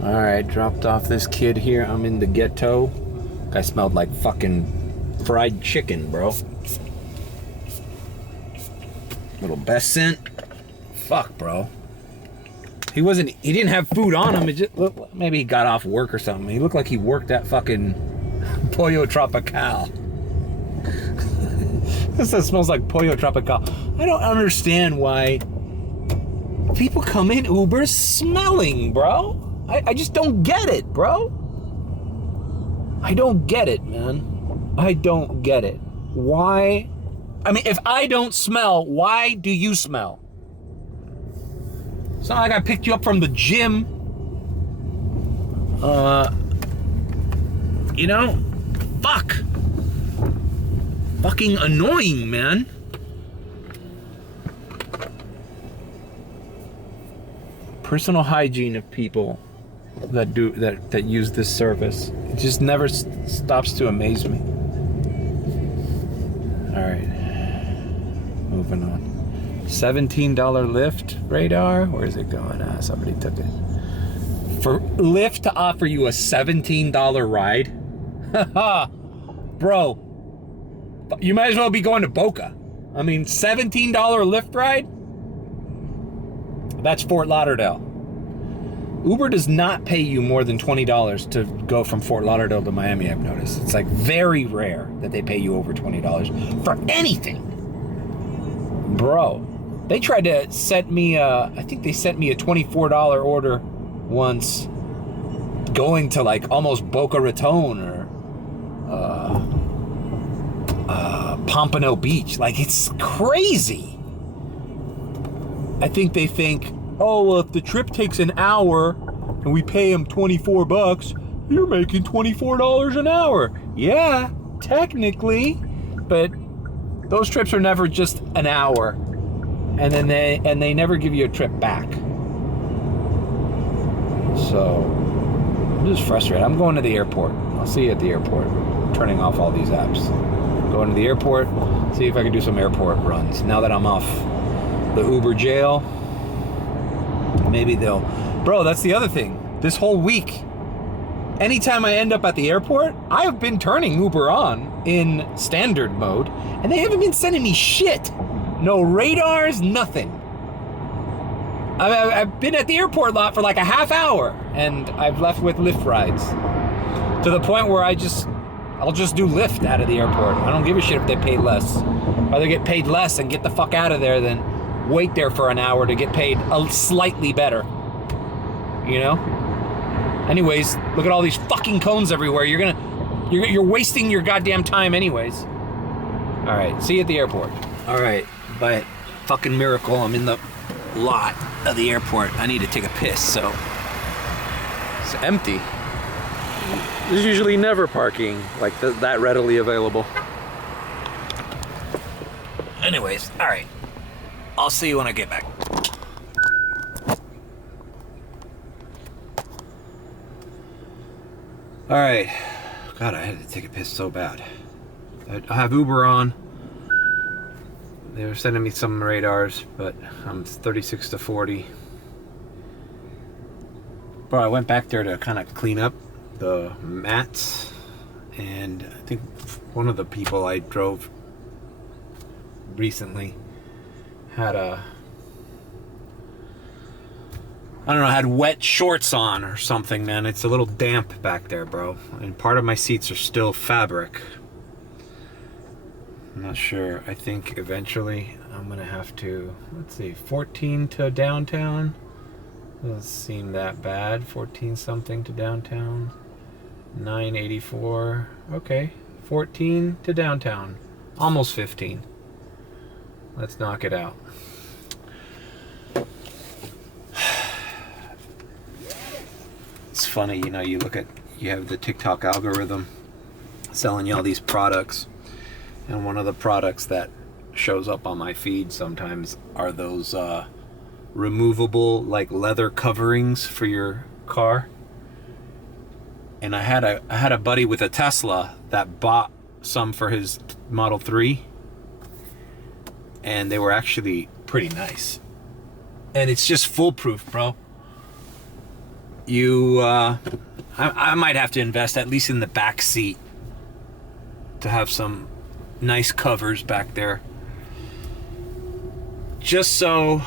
Alright, dropped off this kid here. I'm in the ghetto. Guy smelled like fucking fried chicken, bro. Little best scent. Fuck, bro. He didn't have food on him. It just looked, maybe he got off work or something. He looked like he worked at fucking Pollo Tropical. This smells like Pollo Tropical. I don't understand why people come in Ubers smelling, bro. I just don't get it, bro. I don't get it, man. I don't get it. Why? I mean, if I don't smell, why do you smell? It's not like I picked you up from the gym. You know? Fuck. Fucking annoying, man. Personal hygiene of people that use this service. It just never stops to amaze me. All right. Moving on. $17 Lyft radar. Where is it going? Somebody took it. For Lyft to offer you a $17 ride? Bro, you might as well be going to Boca. I mean, $17 Lyft ride? That's Fort Lauderdale. Uber does not pay you more than $20 to go from Fort Lauderdale to Miami, I've noticed. It's like very rare that they pay you over $20 for anything. Bro, they tried to set me I think they sent me a $24 order once going to like almost Boca Raton or Pompano Beach. Like, it's crazy. I think they think, oh, well, if the trip takes an hour and we pay them $24, you're making $24 an hour. Yeah, technically, but those trips are never just an hour, and then they never give you a trip back. So I'm just frustrated. I'm going to the airport. I'll see you at the airport. I'm turning off all these apps. Going to the airport, see if I can do some airport runs. Now that I'm off the Uber jail, maybe they'll... Bro, that's the other thing. This whole week, anytime I end up at the airport, I've been turning Uber on in standard mode, and they haven't been sending me shit. No radars, nothing. I've been at the airport lot for like a half hour, and I've left with Lyft rides. To the point where I'll just do Lyft out of the airport. I don't give a shit if they pay less. I'd rather get paid less and get the fuck out of there than wait there for an hour to get paid slightly better. You know? Anyways, look at all these fucking cones everywhere. You're wasting your goddamn time anyways. All right, see you at the airport. All right, by fucking miracle, I'm in the lot of the airport. I need to take a piss, so it's empty. There's usually never parking like that readily available. Anyways, all right. I'll see you when I get back. All right. God, I had to take a piss so bad. I have Uber on. They were sending me some radars, but I'm 36 to 40. Bro, I went back there to kind of clean up the mats, and I think one of the people I drove recently had had wet shorts on or something, man. It's a little damp back there, bro. And part of my seats are still fabric. I'm not sure. I think eventually I'm gonna have to, let's see, 14 to downtown. Doesn't seem that bad. 14 something to downtown. 984. Okay. 14 to downtown. Almost 15. Let's knock it out. It's funny, you know, you have the TikTok algorithm selling you all these products, and one of the products that shows up on my feed sometimes are those removable like leather coverings for your car. And I had a buddy with a Tesla that bought some for his Model 3, and they were actually pretty nice. And it's just foolproof, bro. I might have to invest at least in the back seat to have some nice covers back there, just so,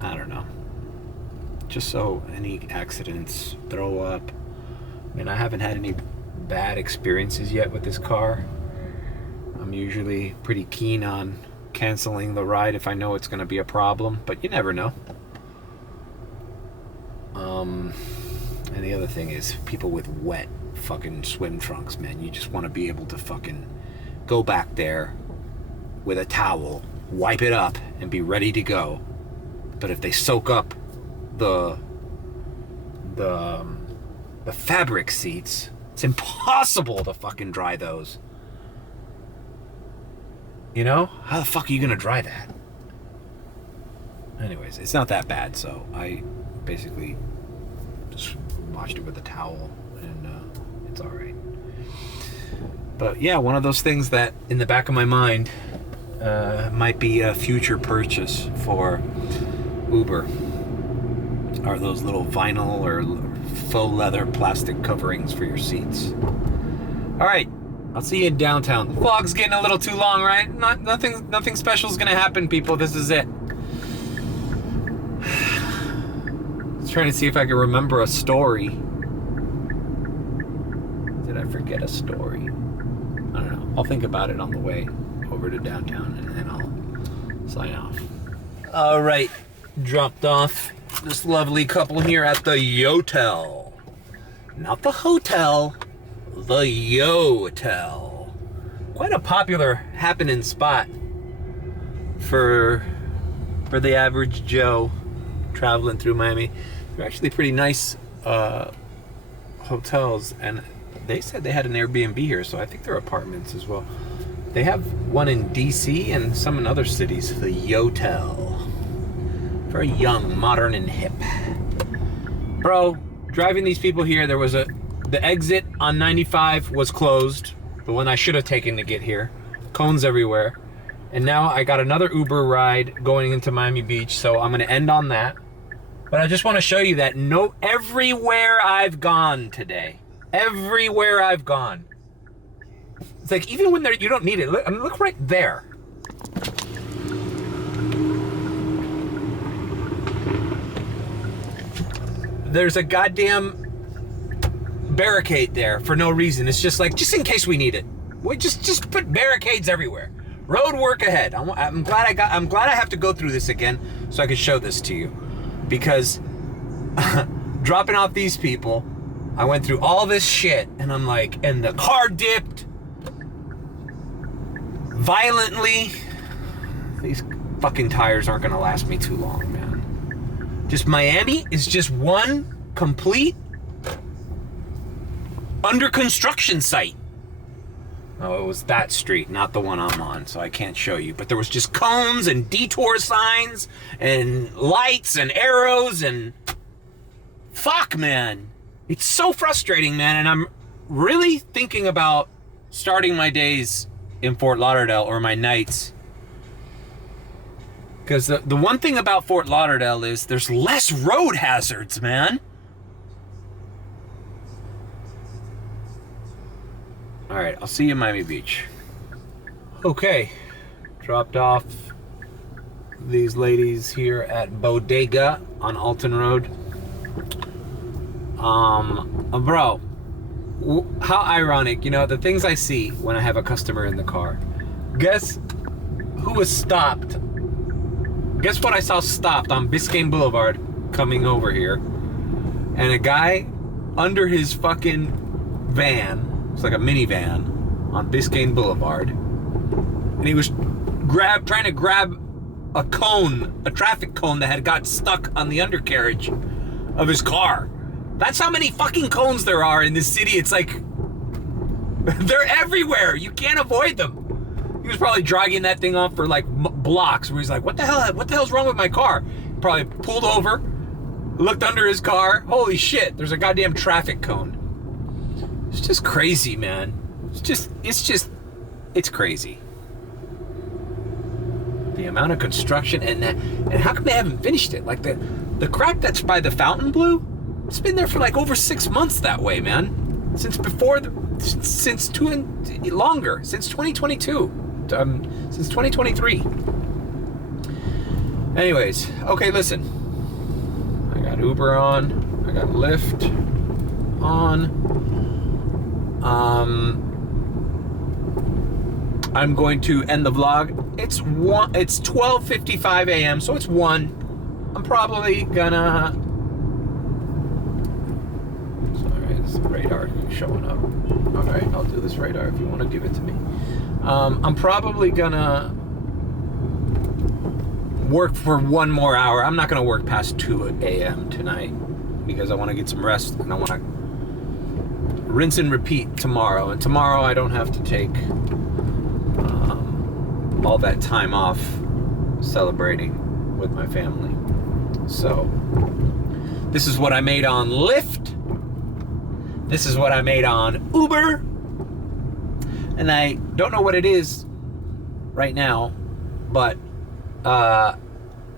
I don't know, just so any accidents, throw up. I mean, I haven't had any bad experiences yet with this car. I'm usually pretty keen on canceling the ride if I know it's going to be a problem, but you never know. And the other thing is people with wet fucking swim trunks, man. You just want to be able to fucking go back there with a towel, wipe it up, and be ready to go. But if they soak up the fabric seats, it's impossible to fucking dry those. You know? How the fuck are you gonna dry that? Anyways, it's not that bad, so I basically just washed it with a towel, and it's all right. But yeah, one of those things that in the back of my mind might be a future purchase for Uber are those little vinyl or faux leather plastic coverings for your seats. All right, I'll see you in downtown. The vlog's getting a little too long, right? Nothing special is gonna happen, people. This is it. Trying to see if I can remember a story. Did I forget a story? I don't know. I'll think about it on the way over to downtown, and then I'll sign off. All right, dropped off this lovely couple here at the Yotel. Not the hotel, the Yotel. Quite a popular happening spot for the average Joe traveling through Miami. They're actually pretty nice hotels, and they said they had an Airbnb here, so I think they're apartments as well. They have one in DC and some in other cities, the Yotel. Very young, modern, and hip. Bro, driving these people here, the exit on 95 was closed, the one I should have taken to get here. Cones everywhere. And now I got another Uber ride going into Miami Beach, so I'm gonna end on that. But I just want to show you that everywhere I've gone today, everywhere I've gone, it's like even when you don't need it. Look right there. there's a goddamn barricade there for no reason. It's just like, just in case we need it. We just put barricades everywhere. Road work ahead. I'm glad I have to go through this again so I can show this to you, because dropping off these people, I went through all this shit, and I'm like, and the car dipped violently. These fucking tires aren't gonna last me too long, man. Just Miami is just one complete under construction site. Oh, it was that street, not the one I'm on, so I can't show you. But there was just cones and detour signs and lights and arrows and... Fuck, man. It's so frustrating, man, and I'm really thinking about starting my days in Fort Lauderdale, or my nights. Because the one thing about Fort Lauderdale is there's less road hazards, man. All right, I'll see you in Miami Beach. Okay, dropped off these ladies here at Bodega on Alton Road. Bro, how ironic, you know, the things I see when I have a customer in the car. Guess who was stopped? Guess what I saw stopped on Biscayne Boulevard coming over here? And a guy under his fucking van, it's like a minivan on Biscayne Boulevard, and he was trying to grab a cone, a traffic cone that had got stuck on the undercarriage of his car. That's how many fucking cones there are in this city. It's like, they're everywhere. You can't avoid them. He was probably dragging that thing off for like blocks, where he's like, what the hell's wrong with my car? Probably pulled over, looked under his car. Holy shit, there's a goddamn traffic cone. It's just crazy, man. It's crazy. The amount of construction and how come they haven't finished it? Like the crap that's by the Fountain Blue, it's been there for like over 6 months that way, man. Since 2022, since 2023. Anyways, okay, listen. I got Uber on, I got Lyft on. I'm going to end the vlog. It's 12:55 a.m., so it's 1. I'm probably gonna... Sorry, this radar showing up. Alright, I'll do this radar if you want to give it to me. I'm probably gonna work for 1 more hour. I'm not gonna work past 2 a.m. tonight because I want to get some rest, and I want to rinse and repeat tomorrow. And tomorrow I don't have to take all that time off celebrating with my family. So this is what I made on Lyft. This is what I made on Uber. And I don't know what it is right now, but I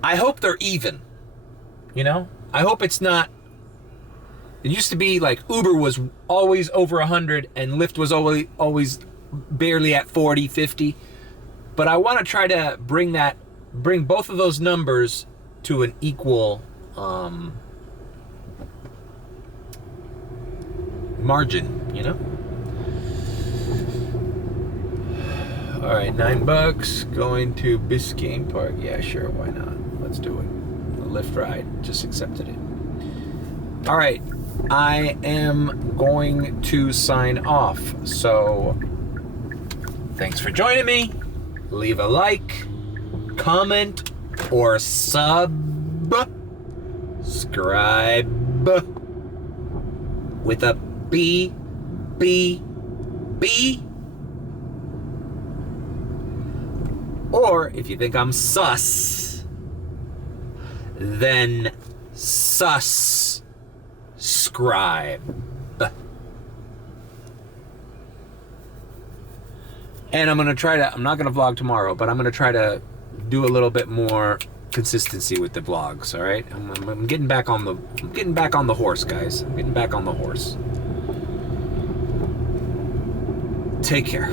hope they're even. You know? I hope it's not. It used to be like Uber was always over 100 and Lyft was always barely at 40, 50. But I want to try to bring both of those numbers to an equal margin, you know? All right, $9 going to Biscayne Park. Yeah, sure, why not? Let's do it. A Lyft ride, just accepted it. All right, I am going to sign off. So thanks for joining me. Leave a like, comment, or subscribe with a B. Or if you think I'm sus, then subscribe. And I'm not gonna vlog tomorrow, but I'm gonna try to do a little bit more consistency with the vlogs, all right? I'm getting back on the horse, guys. I'm getting back on the horse. Take care.